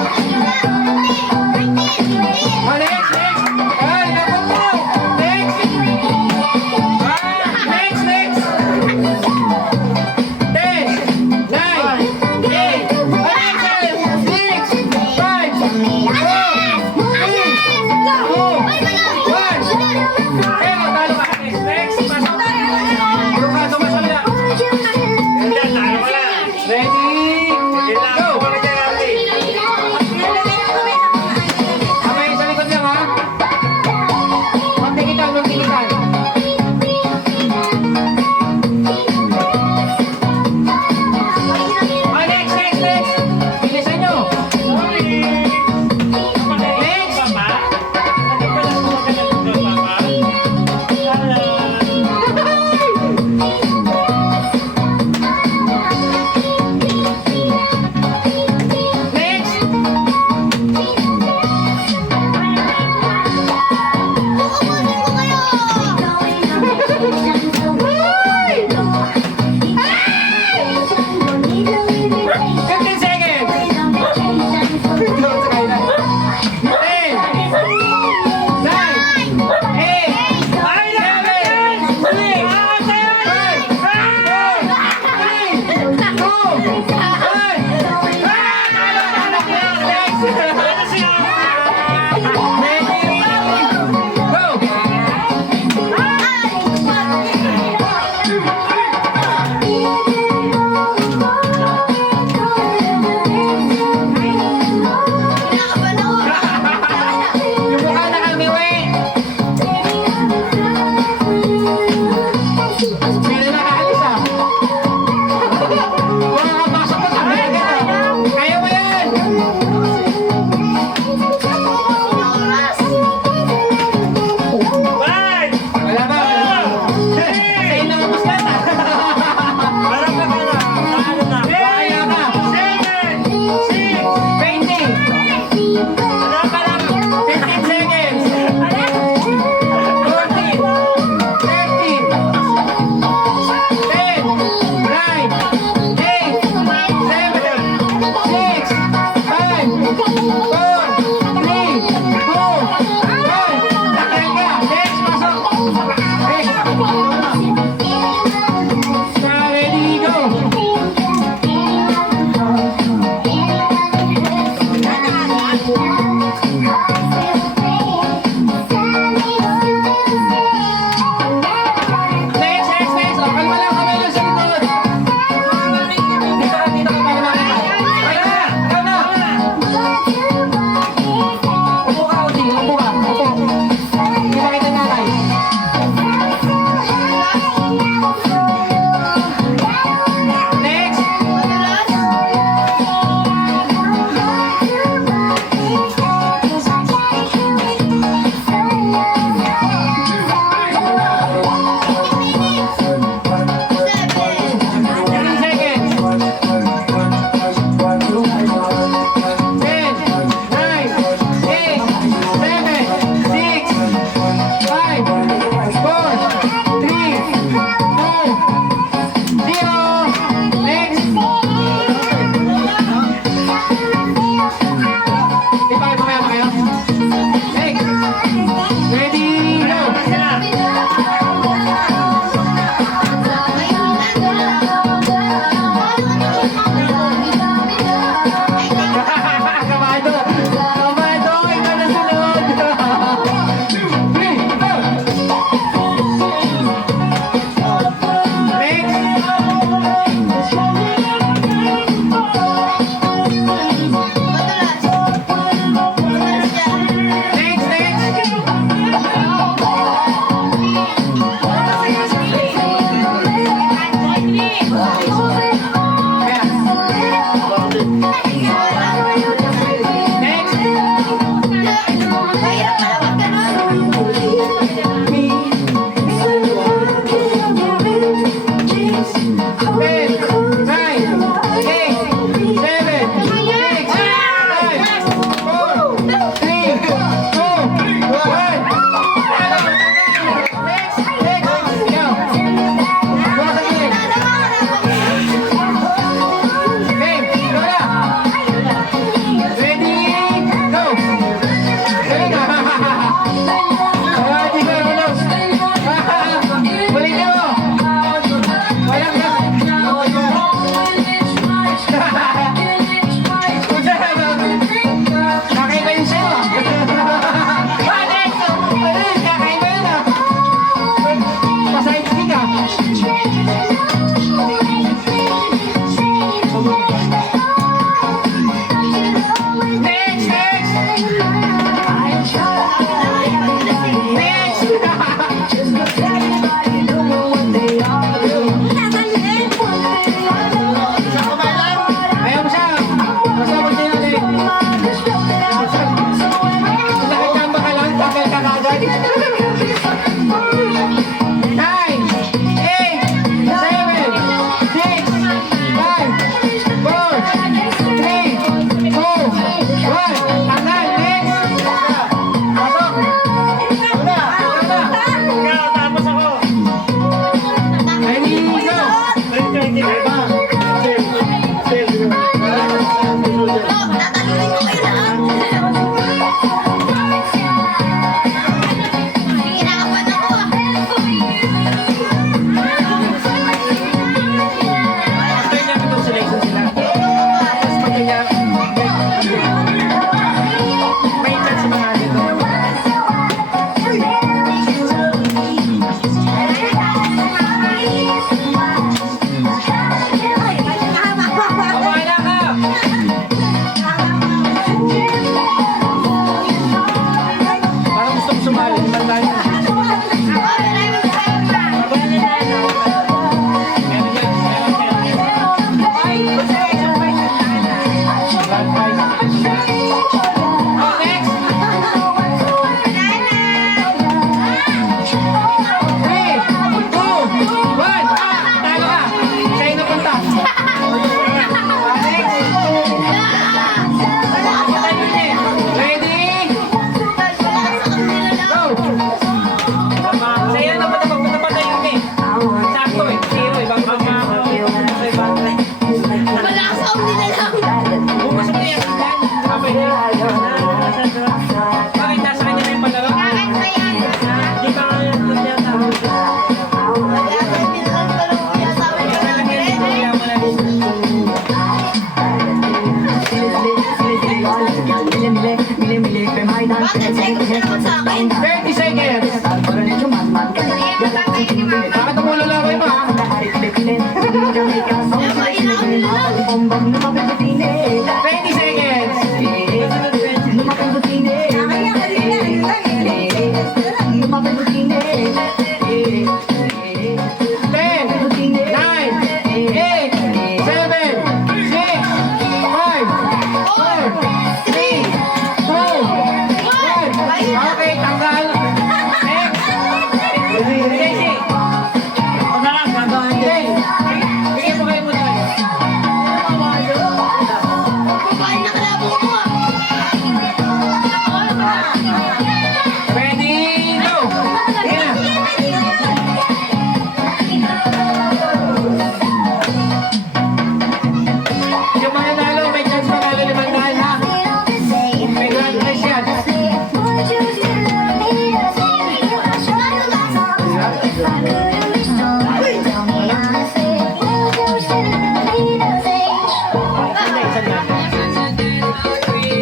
Hindi,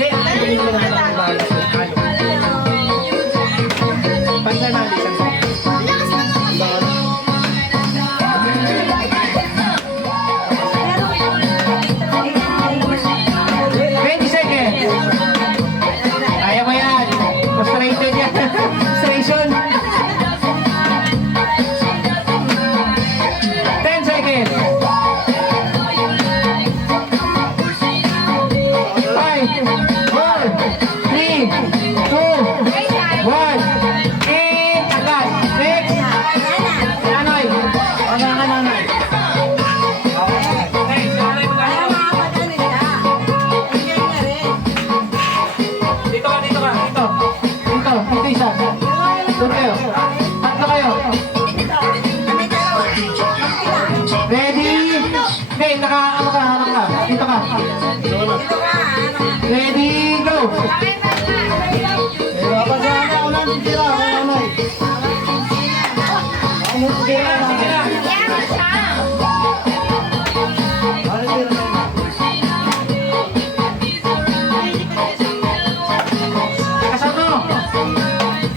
hindi mo naman ang bahala sa halo. Pag nanalo, isang second. Twenty seconds. Kaya mo yan. Frustrated yan. Frustration. 10 seconds. 5, 4, 3, 2, 1. Agad. Next. Nanoy. Wala ka nanay. Okay, si Nanay magkano? Dito ka, dito ka. Ito. Ito isa. Doon kayo. Tatlo kayo. Ready? Hindi, ano ka. Dito ka. Ready, go! Sige na. Kasama mo.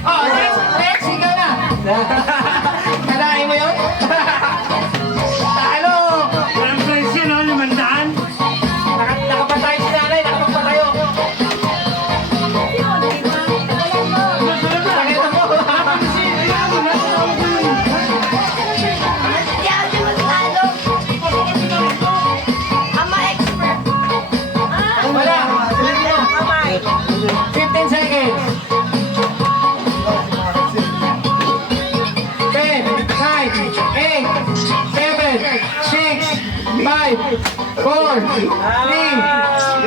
Oh, next, ikaw na. Kanain mo yun? Talo! Walang price yun, oh, 500. Nakapatay si nanay, nakapagpatayo. Pakita mo. Wala. 15 seconds. 10, 9, 8, 7, 6, 5, 4, 3,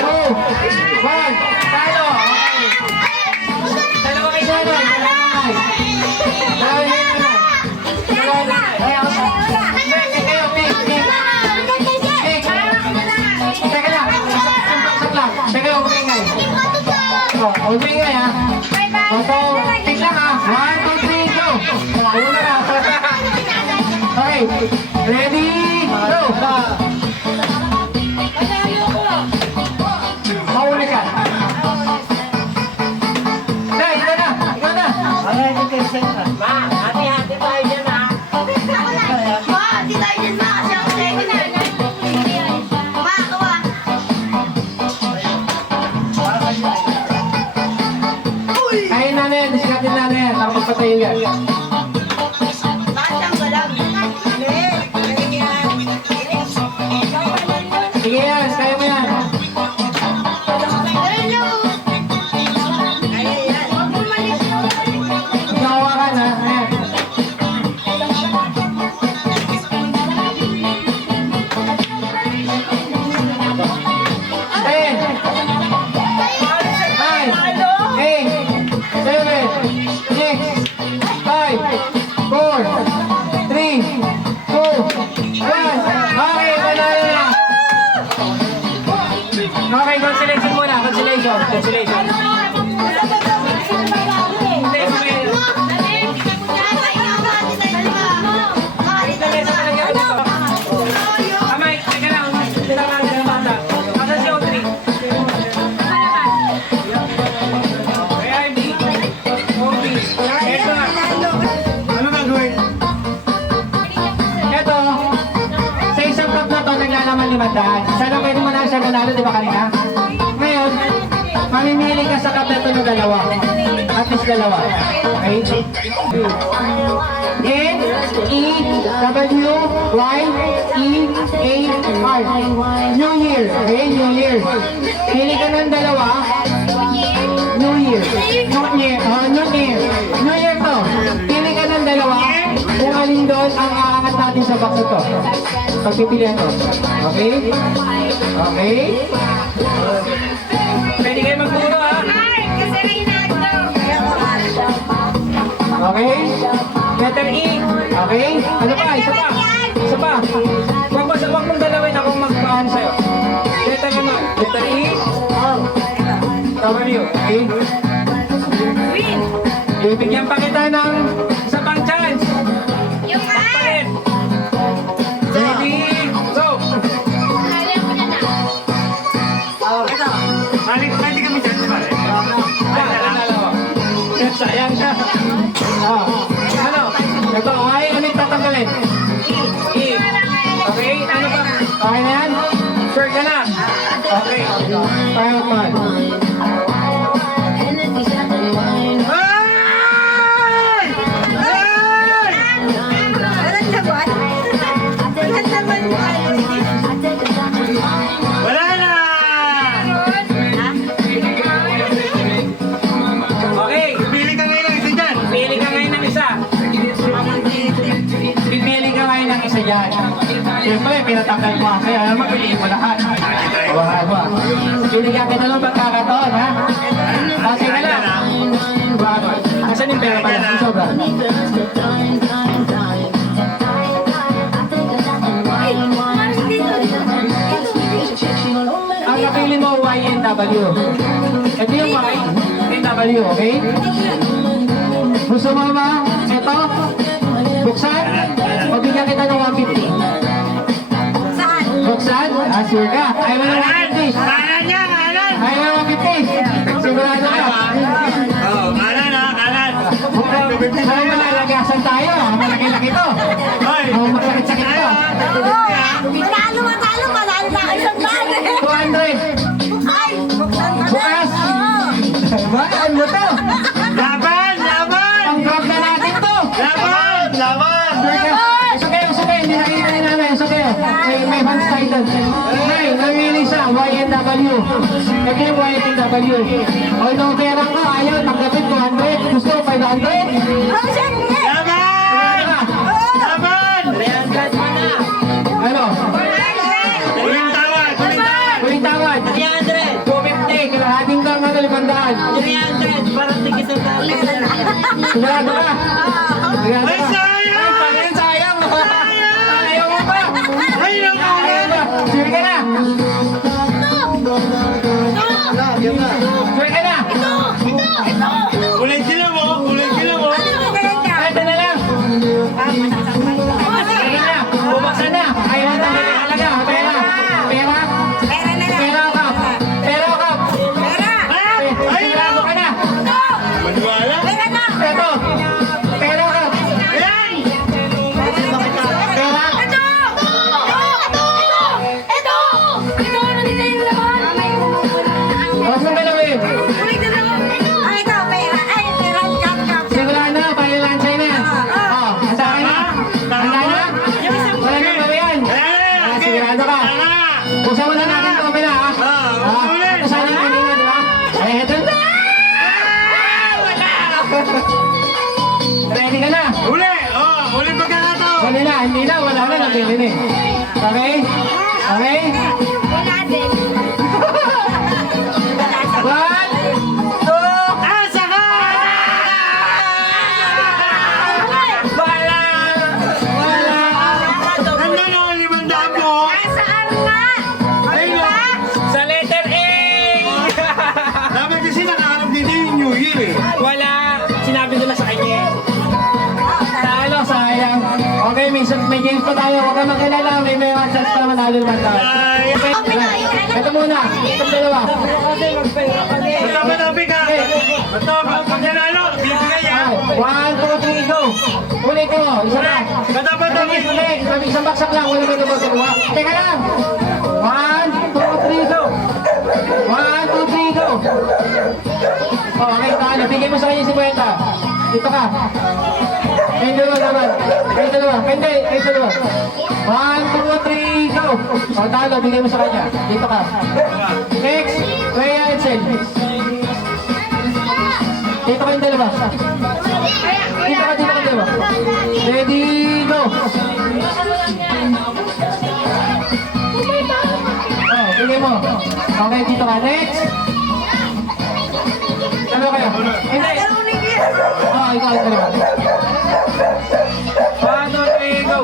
2, 1. Talo! Dalawa kayo Seven, sana. Teka lang. Teka lang, umingay. Umingay ha. So, tig lang ha. 1, 2, 3, go! Una na. Okay. Ready? Go! Mahuli ka. Dahil, ikaw na. Ikaw na. Ay, nanay. Disikatin nanay. Nakapagpatayo yan. Sige yan. Kaya mo yan. Nahawakan ha. Ayan. Ten. 9, 8, 7, 6, 5, 4, 3, 2, 1. Okay, panalo na. Okay, consolation muna. Consolation. Consolation. Hindi, sumili. Amay, teka lang. Tinaman ka ng bata. Asan si Audrey? Kaya hindi. Audrey. Eto na. Ano gagawin? Eto, sa isang cup na to, naglalaman 500. Sana pwede mo na siya nanalo, di ba kanina? Ngayon, mamimili ka sa cup na to ng dalawa. At least dalawa. Okay? N, E, W, Y, E, A, R. New Year. Okay? New Year. Pili ka ng dalawa. New Year. New Year. New Year. New Year to. Pili ka ng dalawa. Kung alin doon ang aangat natin sa box ito. Pagpipilian ko. Okay? Okay? Pwede kayo magturo ha. Okay? Letter E. Okay? Ano pa? Isa pa. Isa pa. Huwag mong dalawin akong magpaan sa'yo. Letter ano? Letter E. W. Okay? Bibigyan pa kita ng isa pang chance. natin? E. Okay, ano pa? Okay na yan? Sure ka na? Okay. Tayo man. Walang laban. Walang laban mo ano eh. Wala na! Okay. Pili ka ngayon ng isa dyan. Pili ka ngayon ng isa. Pipili ka ngayon ng isa dyan. Siyempre, pinatanggal mo kasi alam mo, piliin mo lahat. Wala ba? Pili ka kita lang pagkakataon, ha? Kasi ka lang. Asan yung pera pala? Sobra. Ang napili mo, YNW. Ito yung YNW, okay? Gusto mo ba? Ito? Buksan? O bigyan kita ng 150? Saan? Buksan? Ah, sure ka? Ayaw mo ng 150? Kanan niya, kanan! Ayaw mo ng 150? Sigurado ka? Oo, kanan ha, kanan. Ay, malalagasan tayo. Malaki-laki to. Hoy! Oh, masakit-sakit to. Manalo, matalo, manalo na kayo sa bagay. 200. Ay! Buksan ka na. Bukas. Ba? Ano to? Laban! Laban! Ang drop na natin to. Laban! Laban! Suke, hindi nakita ni namin. Suke, may fans title. Nay, namili siya, YNW. Ito yung YNW. Although pera ko, ayaw, tanggapin 200. Gusto, 500. Oh, siyempre! Laban! Laban! Ano? Uling tawad! Uling tawad! Uling tawad. 300. 250. Kalahating kang ano, 500. 300. Parang tigisang ka. Sigurado ka? Sigurado Ay, ka? sayang! Ay, sayang! Ayaw mo pa! Ay, Ayaw nakuha! mo pa! Sure ka na? Sure ka na? Uling sila mo! Uling sila mo! Ito na lang! Ito na! Bubaksan na! Ayaw na talaga! Pera! Pera! Pera na lang. Pera ka! Pera ka! Pera! Ay, Sigurado ka na! Maniwala? Pera na! Ito! Pera ka! Ayan! Pera! Huwag mong galawin! Ay, ito, pera. Ay, pera. Kap. Sigurado na! Palilansay na! Oh, handa ka na? Handa na? Wala nang gawin! Ah, sigurado ka! Buksan mo na natin ito, Pina, ha? ulit. Buksan natin kanina, di ba? Ay, ito na! Wala! Ready ka na? Uli! Oh, uli pagkakataon! Wala na, hindi na, wala na, nabili na eh. Okay? Okay? 1, 2, Asa ka! wala! Wala! Nandun ang 500 mo! Ayun o! Sa letter A! Dapat kasi nakaharap dito yung New Year eh. Wala. Sinabi ko na sa kanya. Talo, sayang. Okay, may games pa tayo. Huwag ka makilala, may one chance pa manalo naman tayo. Ay, Ito muna, itong dalawa. matabi ka! Ito, pag nanalo, bibigay yan! 1, 2, 3, go! Ulitin mo, isa na. Matabi! Ulit, isang baksak lang, wala may dalawa. Teka lang. 1, 2, 3, go! 1, 2, 3, go! Oh, okay, talo. Bigay mo sa kanya 50. Dito ka. Kayong dalawa naman. Kayong dalawa. Kayong dalawa. 1, 2, 3, go! O, talo. Bigay mo sa kanya. Dito ka. Next. Kuya Edsel. Dito kayong dalawa. Dito ka dalawa. Ready, go! Oh, bigay mo. Okay, dito ka. Next. Dalawa kayo. Hindi. Oh, ikaw dalawa. 1, 2, 3, go!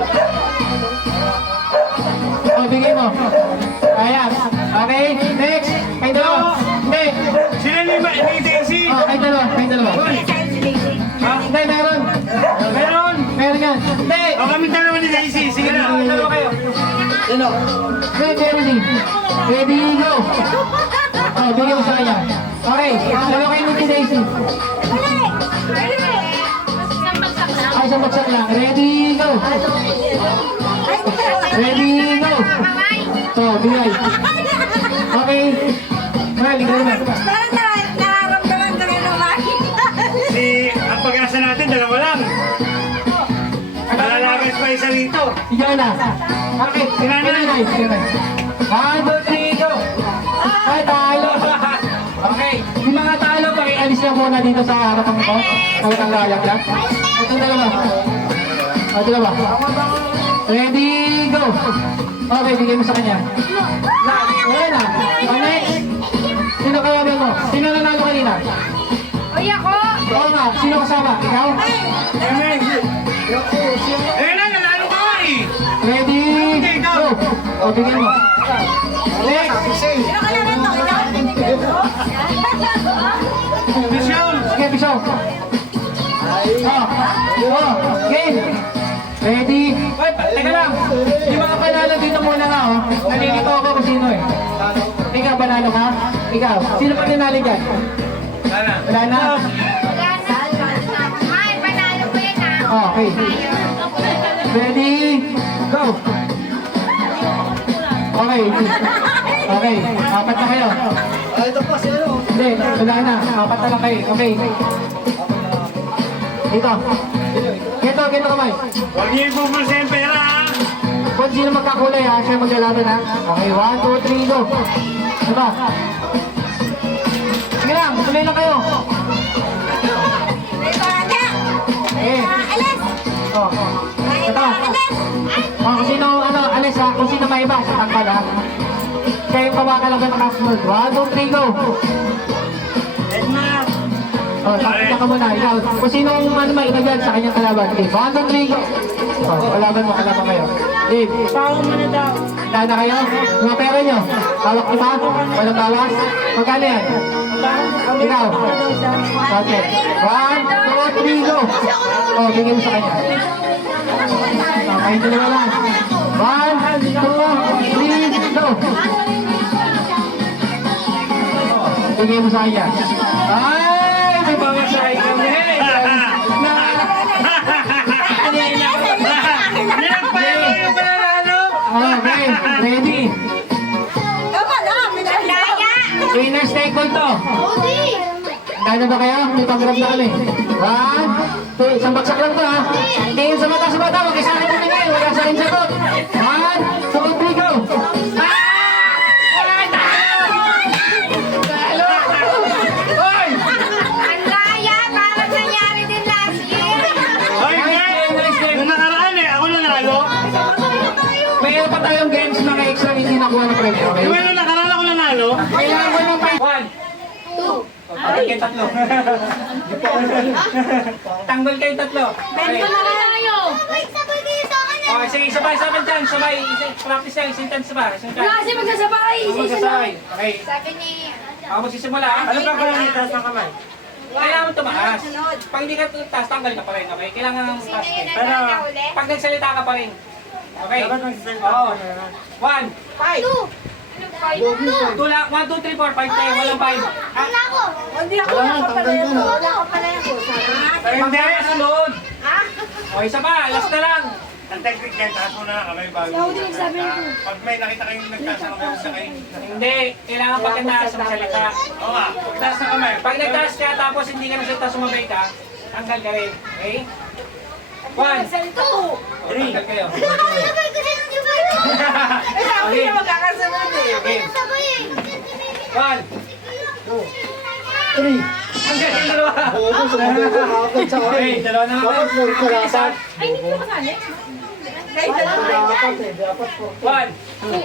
Oh, bigay mo. Ayan. Okay, next. Kayo dalawa. Hindi. Sila ni Daisy! Oh, kayo dalawa. Kayo dalawa. Hindi, meron. Meron! Meron yan. Hindi. O kami dalawa ni Daisy, sige na! Dalawa kayo. Ready, ready, go! Oh, bigyan mo sa kanya. Okay, dalawa kayo ni Daisy. isang bagsak lang. Ready, go! Ready, go! So, bigay. Okay. Mahal, ikaw naman. Parang nararamdaman ko rin ng makina. Ang pag-asa natin, dalawa lang. Malalagas pa isa rito. Ikaw na. Okay, sinanay. 1, 2, 3, go! Ay, talo! Okay, yung mga talo, pakialis lang muna dito sa harapan ko. Talagang layak lang. Itong dalawa. Ito dalawa. Ready, go! Okay, bigay mo sa kanya. Wala na. Next. Sino kawabi mo? Sino nanalo kanina? Uy, ako! Oo nga, sino kasama? Ikaw? Nanalo ka eh. Ready, go! O, bigay mo. Next. Sino ka na rin to? Ikaw ang binigyan mo? Michelle. Sige, Bishaw. Game. Ready? Ay, teka lang. Yung mga panalo dito muna nga, oh. Nalilito ako kung sino eh. Ikaw, panalo ka? Ikaw. Sino pa nanalo dyan? Wala na? Ay, panalo ko yan ah. Okay. Ready? Go. Okay. Okay. Apat na kayo. Hindi, wala na. Apat na lang kayo. Okay. Dito. Ganito kamay. Huwag niyo ipupulsa yung pera ha. Kung sino magkakulay ha, siya maglalaban ha. Okay, 1, 2, 3, go. Diba? Sige lang, tuloy lang kayo. May bata! Eh. Alas! Oh. May Ito. alas! Oh, kung sino, alis ha, kung sino may iba, sa tangkal ha. Siya yung kamakalaban ng kasunod. 1, 2, 3, go. Edna. Oh, takita ka muna. Ikaw, kung sino may iba dyan sa kanyang kalaban. Okay, 1, 2, 3, go. Oh, kalaban kayo. Dave. Pao mo na daw. Handa na kayo? Mga pera nyo? Hawak nyo ba? Walang bawas? Magkano yan? Ikaw? Okay. 1, 2, 3, go! Oh, bigyan mo sa kanya. Okay, dalawa lang. 1, 2, 3, go! Bigyan mo sa kanya. Ay! May bawas sa kanya. Okay, ready? Tama na! Daya! Winners take all to. Udi! Dahil ba kayo? May pag-grab na kami. 1, 2, isang bagsak lang to ha. Tingin sa mata, huwag isa rin tumingin. Wala sa rin sagot. 1, 2, 3, go! Talo! Hoy! Ang daya! Parang nangyari din last year! Ay, nung nakaraan eh, ako nanalo. May iba pa tayong games na extra hindi nakuha ng premyo, okay? Di ba nung nakaraan ako nanalo? Kailangan ko ng 1. Tanggol kayo tatlo. Tanggol kayo tatlo. Okay. tayo! Wait, sabay kayo sa akin Okay, sige, sabay dyan. Sabay. Practice lang, isang chance ba? Isang chance. Kasi magsasabay! Magsasabay. Okay. Sabi ni... Ako magsisimula ha. Ano ba kung nanitas ng kamay? Kailangan mo tumaas. Pag hindi ka taas, tanggal ka pa rin, okay? Kailangan ng Sino taas yun eh. Pero- ang nahuli? Pag nagsalita ka pa rin. Okay? Dapat magsasalita Oo. ka na. 1, 5. 2! 2 lang. 1, 2, 3, 4, 5 tayo. Walang 5. Wala ko! Hindi ako nakapalayan ko. Wala ako palayan ko. Hindi. Sunod. O, isa pa. Last na lang. Ang technique yan, taas mo na ang kamay bago. Pag may nakita kayong nagtaas ng kamay, sa kayo. Hindi. Kailangan pag nagtaas sa salita. Oo nga, pagtaas ng kamay. Pag nagtaas ka tapos hindi ka nagsalita sumabay ka, tanggal ka rin. Okay? 1, 2, 3. Tanggal kayo. Sabay ko siya ng sabay ko! Sabi niya magkakasunod eh. Okay. Sabay eh! 1, 2, 3. Tanggal yung dalawa. Okay, dalawa na naman. Isa. Ay, hindi ko kasali. Kahit dalawa. 1, 2.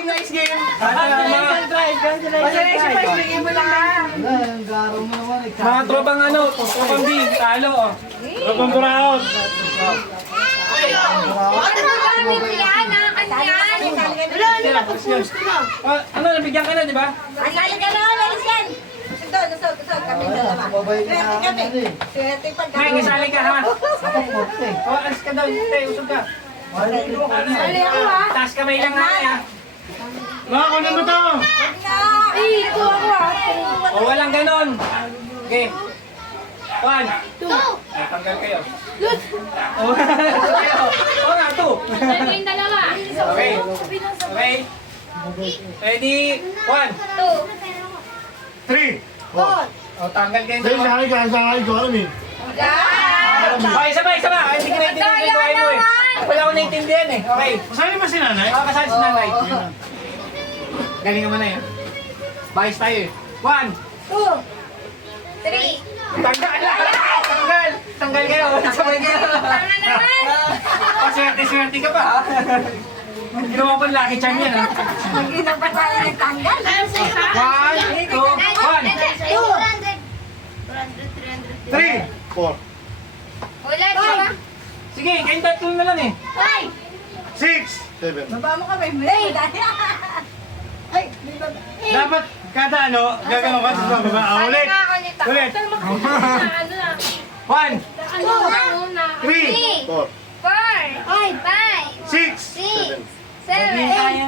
Nice game. Bigyan mo lang. Mga tropang tropang B, talo. Robong Buraot. Ano ba kami yan? Kanyan? Wala, ano na pag-post ko na. Ano, nabigyan ka na, di ba? Alala ka na, alis yan. Usod, kami dalawa. Swerte kami. Swerte pag May kasali ka ha. Alis ka daw, usog ka. Sali ako ha. Taas kamay lang na ha. Mga kunin mo to. Na. Ito ako O, walang ganon. Game. 1. Two. Ay, tanggal kayo. Loot. O, o nga, 2. Ito yung dalawa. Okay. Okay. Ready? 1. Two. 3. O, tanggal kayo. Dahil sa akin ka, sa akin ko alam eh. Okay, isa pa. Ay, hindi ko naintindihan yung gawain mo eh. Wala ko naintindihan eh. Okay. Kasali ba si nanay? Kasali si nanay. Galing naman na yun. Bayos tayo eh. 1. Two. Three. Tanggal kayo. Sabay kayo. Tama naman. Swerte ka pa ha. Ginawa pa lucky charm yan ha. Hindi na pa tayo nagtanggal. 1, 2, 1. 3. 4. Wala siya. Sige, kayong tatlo na lang eh. Five. 6. 7. Baba mo kami. Ay, di ba? Dapat kada ano, gagawin ka sa baba. Ulit. Ulit. 1. Three. 4. Four. Five. 6. Six. Seven. Eight.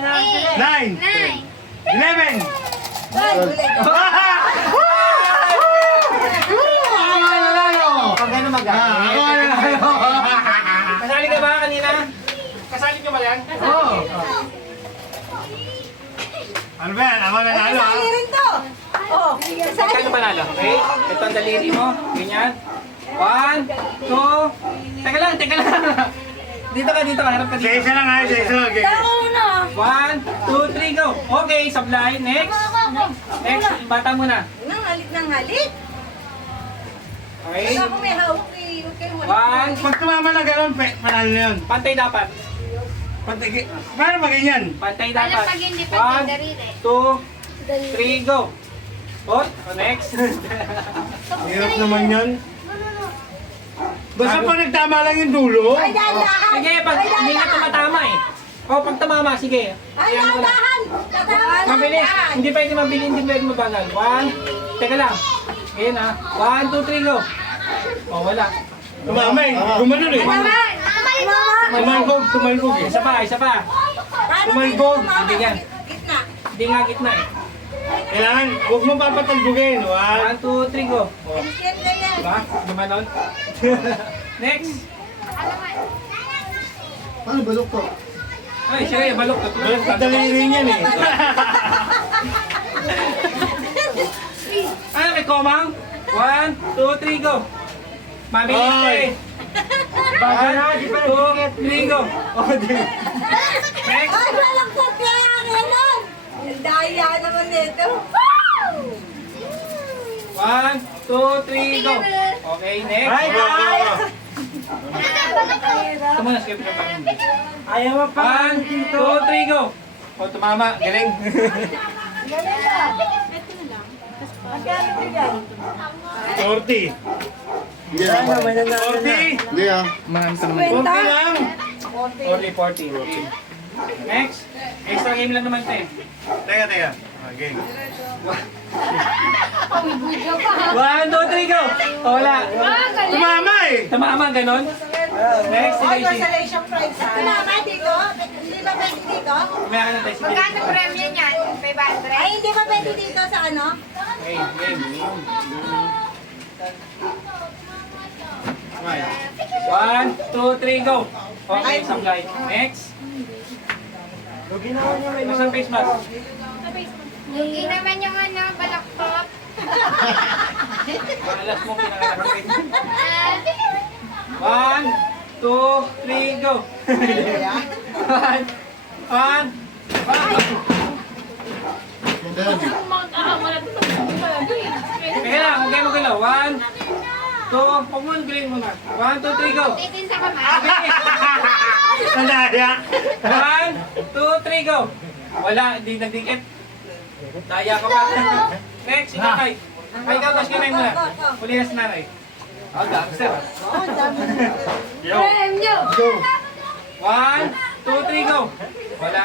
9. Nine. 11. Pag gano'n mag-aari. Kasali ka ba kanina? Kasali ka ba yan? Oo. Ano ba yan? Ako na nalo ha? Kasali rin to. Oh, Kano panalo? Okay? Ito ang daliri mo. Ganyan. 1, 2. Teka lang. Dito ka. Harap ka Sa dito. isa lang ha, sa isa lang. Okay. 1, 2, 3, go. Okay, sablay. Next. Next, bata muna. nang halit. Okay? Wala ko may hawak eh. Huwag kayo wala. 1. Pag tumama na gano'n, panalo na yun. Pantay dapat. Paano ba ganyan? Pantay Alam dapat. pag hindi pag 1, darili. 2, 3, go. Oh, next. Hirap naman yan. Basta pag nagtama lang yung dulo. Ay, dahan. Sige, pag hindi na tumatama eh. O, pag tumama, sige. Ay, Ayan mo na. dahan. Dahan. Mabilis. Hindi pwede mabilis, hindi pwede mabagal. 1, teka lang. Ayan ha. 1, 2, 3, go. O, wala. Tumama eh. Gumanon eh. Tumalbog eh. Isa pa. Paano Tumalbog. dito tumama? Hindi yan. Gitna. Hindi nga gitna eh. Kailangan, huwag mo papatalbugin. 1, 2, 3, go. O, Yan na yan. diba? Gumanon. Next. Paano balok to? Ay, sige, balok. Walang kadaliri yan eh. Ano, may komang? 1, 2, 3, go. Mabilis Ay. eh. 1, 2, 3, go. O, di. Next. Ay, walang kopya yan. Yan. Daya naman nito. 1, 2, 3, go. Okay, next. Ay, Ito muna, skip na pa. Ayaw mo pa. 1, 2, 3, go. O, tumama. Galing. Magkano ito yan? 40. Hindi ah. 40. Hindi ah. 40 lang. 40. Next. Extra game lang naman ito eh. Teka. Okay. 1, 2, 3, go. O, wala. Tumama eh. Tumama, ganon. Next, si Ay, Daisy. consolation prize. Tumama dito? Hindi ba pwede dito? Kumaya ka na tayo. Sige. Magkano premyo niyan? 500? Ay, hindi ba pwede dito sa ano? Okay, game. 1, 2, 3, go. Okay, supply. Next. Nasaan face mask? Yung naman yung ano, balaktot. Alas mo, pinakalakapin. 1, 2, 3, go. 1. Ganda yan eh. Kaya lang, huwag kayo magalaw. 1, 2, huwag mo galing muna. 1, 2, 3, go. Titin sa kamay. Nandaya. 1, 2, 3, go. Wala, hindi nagdikit. Daya ka pa. Next, si Nanay. Ay, ikaw, tapos kinay muna. Huli na si Nanay. Oh, gangster. Oo, dami. Premyo! Go. 1, 2, 3, go. Wala.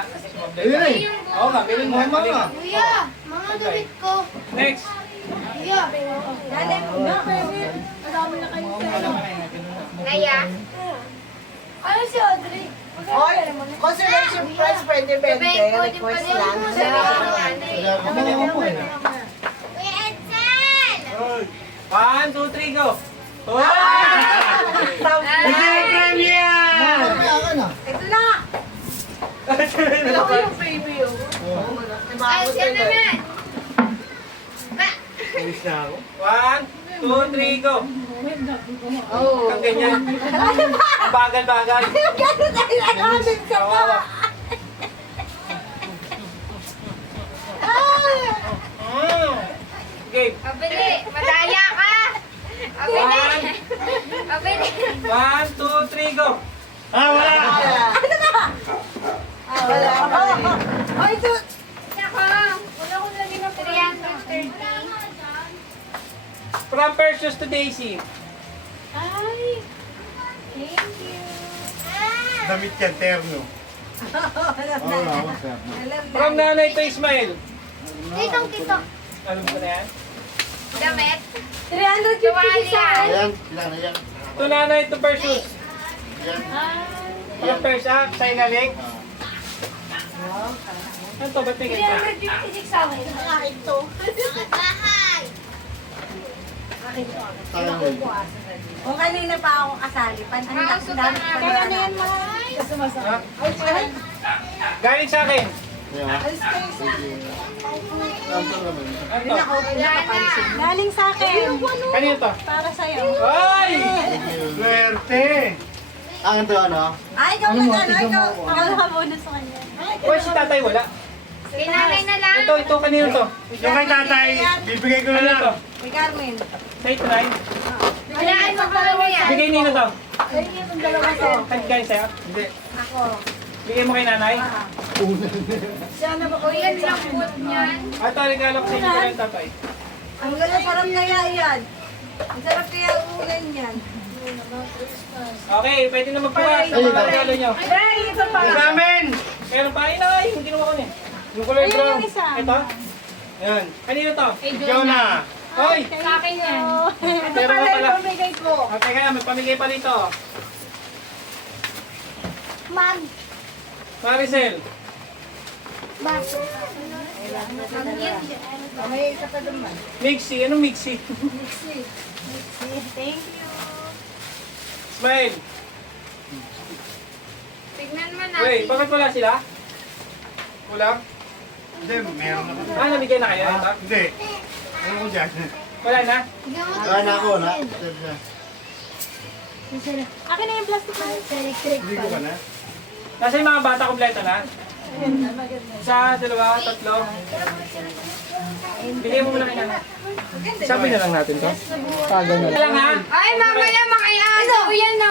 Ayun eh. Oo nga, bilhin mo. Mama. Kuya, mga damit ko. Next. Kuya. Nanay mo na, baby. Naya. Ano si Audrey? Oy, consolation prize pwede 20. Request lang. Kami naman po eh. Kuya Edsel! 1, 2, 3, go! Oh! Hindi, premier! Kaya ka na. Ito na! Ayos ka naman! Ba! Alis na ako. 1, 2, 3, go! Ang ganyan. Ang bagal-bagal. Gano'n tayo namin sa pa! Game. Pabili! Madaya ka! Pabili! Pabili! 1, 2, 3, go! Ah, wala! Wala pa. Oy, ito! Nako! Wala ko lagi ng 330. From Perseus to Daisy. Ay! Thank you! Damit yan, terno. Alam na. Alam na. From Nanay to Ismael. Kitong-kitong. Alam ko na yan. Damit. 350 Tuwalya. sa akin. Ayan, sila na yan. To Nanay to Perseus. Yan. From Perseus, sa ilalim. Ano to? Ba't may ganyan? 356 sa akin. Akin to. Bahay! Tayo mo. Kung kanina pa ako kasali, panhanda ko dami pa. Kaya ano yan mga? Ha? Galing sa akin. Kaya. Alis kayo sa Ang naman. Ano to? pinakapansin. Galing sa akin. Kanino to? Para sa'yo. Ay! Swerte! Ang ito ano? Ay, ikaw na ano? Ikaw nakabonus sa kanya. Uy, si tatay wala. Kinanay na lang. Ito, kanino to? Yung kay tatay, bibigay ko na Kanino lang. to? Kay Carmen. Sa ito na Walaan mo pa yan. Bigay nino to. Ay, yung dalawa to. Galing sa'yo? Hindi. Ako. Bigay mo kay nanay? Siya na ba ko Kuya, lambot niyan. At regalo ko sa inyo ng tatay. Ang ganda sarap kaya yan. Ang sarap kaya ang ulan yan. Okay, pwede na magpukas. Ano ba regalo nyo? Ay, ito pa. Sa amin! Meron pa? Ayun na, yung ginawa ko niya. Yung kulay Ayun brown. yung isa. Ito? Yan. Kanino to? Ikaw na! Hoy! Sa akin yan. Ito Pero pala pala. yung pamigay ko. Okay kaya, may pamigay pa rito. Mag. Maricel. May isa pa naman. Mixie. Anong mixie? Thank you. Smile. Tignan mo Wait, natin. bakit wala sila? Kulang? Hindi, meron ako. Ah, nabigyan na kayo? Ito? Hindi. Ano ko dyan? Wala na? Kaya na ako na. Akin na yung plastic na. Hindi ko ka na. Nasa yung mga bata kompleto na? Isa, dalawa, tatlo. Bigay mo muna kay nanay. Sabi na lang natin to. Tagal na lang ha. Ay, mamaya makiaso ko yan, no?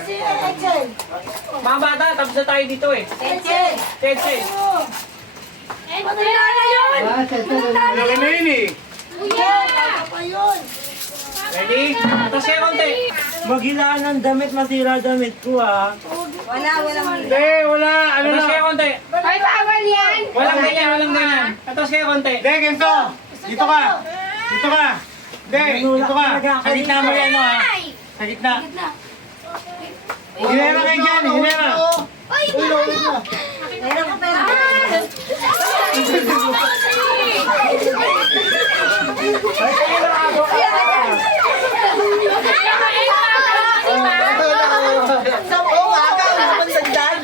Si Edsel. Mga bata, tapos na tayo dito eh. Edsel. Cheche. Matanda na yun. Laki na yun eh. Bata pa yun. Ready? Tapos kayo konti. Maghilaan ng damit, masira damit ko ah. Walang Hindi, wala. Ano Tapos na? kayo konti. Ay, bawal yan. Walang ganyan, walang ganyan. Tapos kayo konti. Hindi, ganito. Dito ka. Dito ka. Hindi, dito ka. Sa gitna mo yan, ha? Sa gitna. Hinera kayo dyan, hinera. Ay, bawal. Meron ko pera. Oo, aga. Naman dagdag.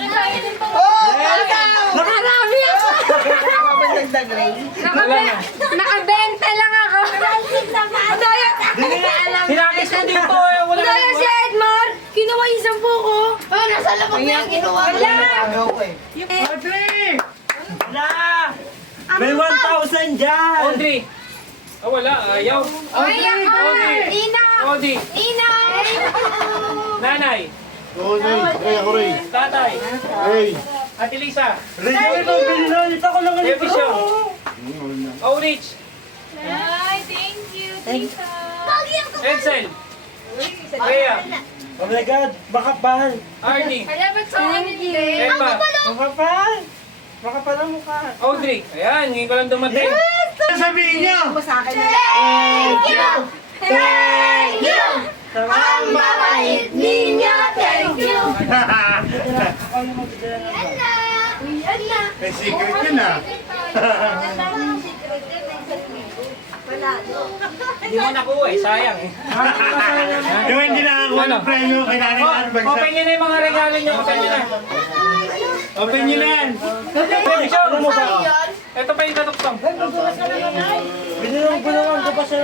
Nakarami ako. Naman dagdag, Ray. Nakabenta lang ako. Hinakis ko dito eh. Wala Kaya si Edmar, kinuha yung 10 ko. Oh, nasa labag na yung kinuha. Wala. Audrey! Wala! May 1,000 dyan! Audrey. Ah, wala. Ayaw. Ay, ako. Ina. Audrey. Ina. Nanay. Oo, Ray. Ray, ako Ray. Tatay. Ray. Ate Lisa. Ray, pabili na ulit ako ng Baby ganito. Show. Oh, Rich. Ay, thank you, tita. Edsel. Rhea. Oh my God, makapal. Arnie. Wala ba't sa akin hindi? Emma. Makapal. Makapal ang mukha. Audrey. Ayan, ngayon ko lang dumating. Ano sabihin niyo? Sa akin na. Thank you. Thank you. Ang babait ninyo, thank you. magdala ng bag. Yan na. May secret yun ah. Wala. Hindi mo nakuha eh, sayang eh. Yung hindi nakakuha ng premyo, kailangan Oh, ng bagsak. open nyo na yung mga regalo nyo, open nyo na. Open nyo na yan. Ano mo ba? Ito pa yung katuktong. Binilong ko naman ko pa siya.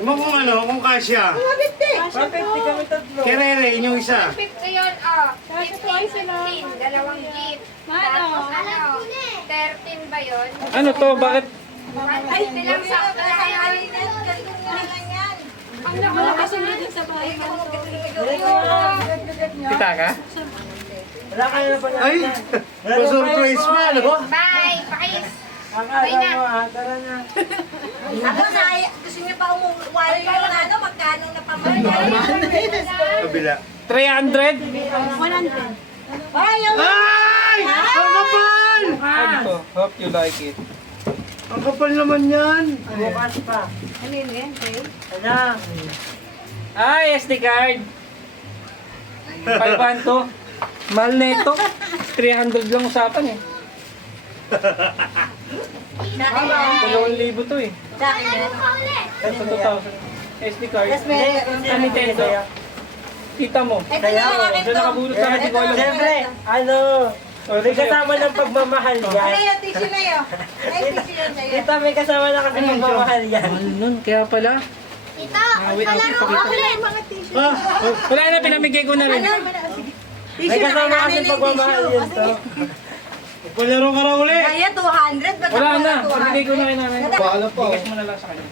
Mo kung ano, kung kasya. 150 kami tatlo. Kerere, yung isa. 50 yun, oh. 15, dalawang gift. Tapos ano, 13 ba yun? Ano to? Bakit? 150 lang sa yun. Ang nakakasunod sa bahay mo. Kita ka? Wala kayo na pala. Ay, pa-surprise pa, ano ba? Bye! Pakis! Akala mo ah, tara na. Ako na, gusto niyo pa umuwari yung ano, magkano na pamahal. Kabila. 300? Ay, yung Ay! Ang kapal! Ano to? Hope you like it. Ang kapal naman yan. Bukas pa. ano yun yan, Kay? Ano? Ay, SD card. 500. Mahal na ito. 300 lang usapan eh. 2,000 to eh. Sa akin yun. Ito 2,000. SD card. Yes, meron. Sa Nintendo. Kita mo. Ito na lang akin Doon to. nakabulot sa akin. Di ko alam. Siyempre, ano, may kasama ng pagmamahal Ano yan. yung tissue na yun? Ay, tissue yun sa'yo. Dito may kasama na kasi pagmamahal yan. Mahal nun. Kaya pala. Ito, Wait, palaro ko ulit. Ah, Wala na, pinamigay ko na rin. May kasama kasi pagmamahal yan to. palaro ka na uli. Kaya 200, ba't Wala ako na. 200? Pinamigay ko na rin namin. Bahala pa. Bigas mo na lang sa kanya.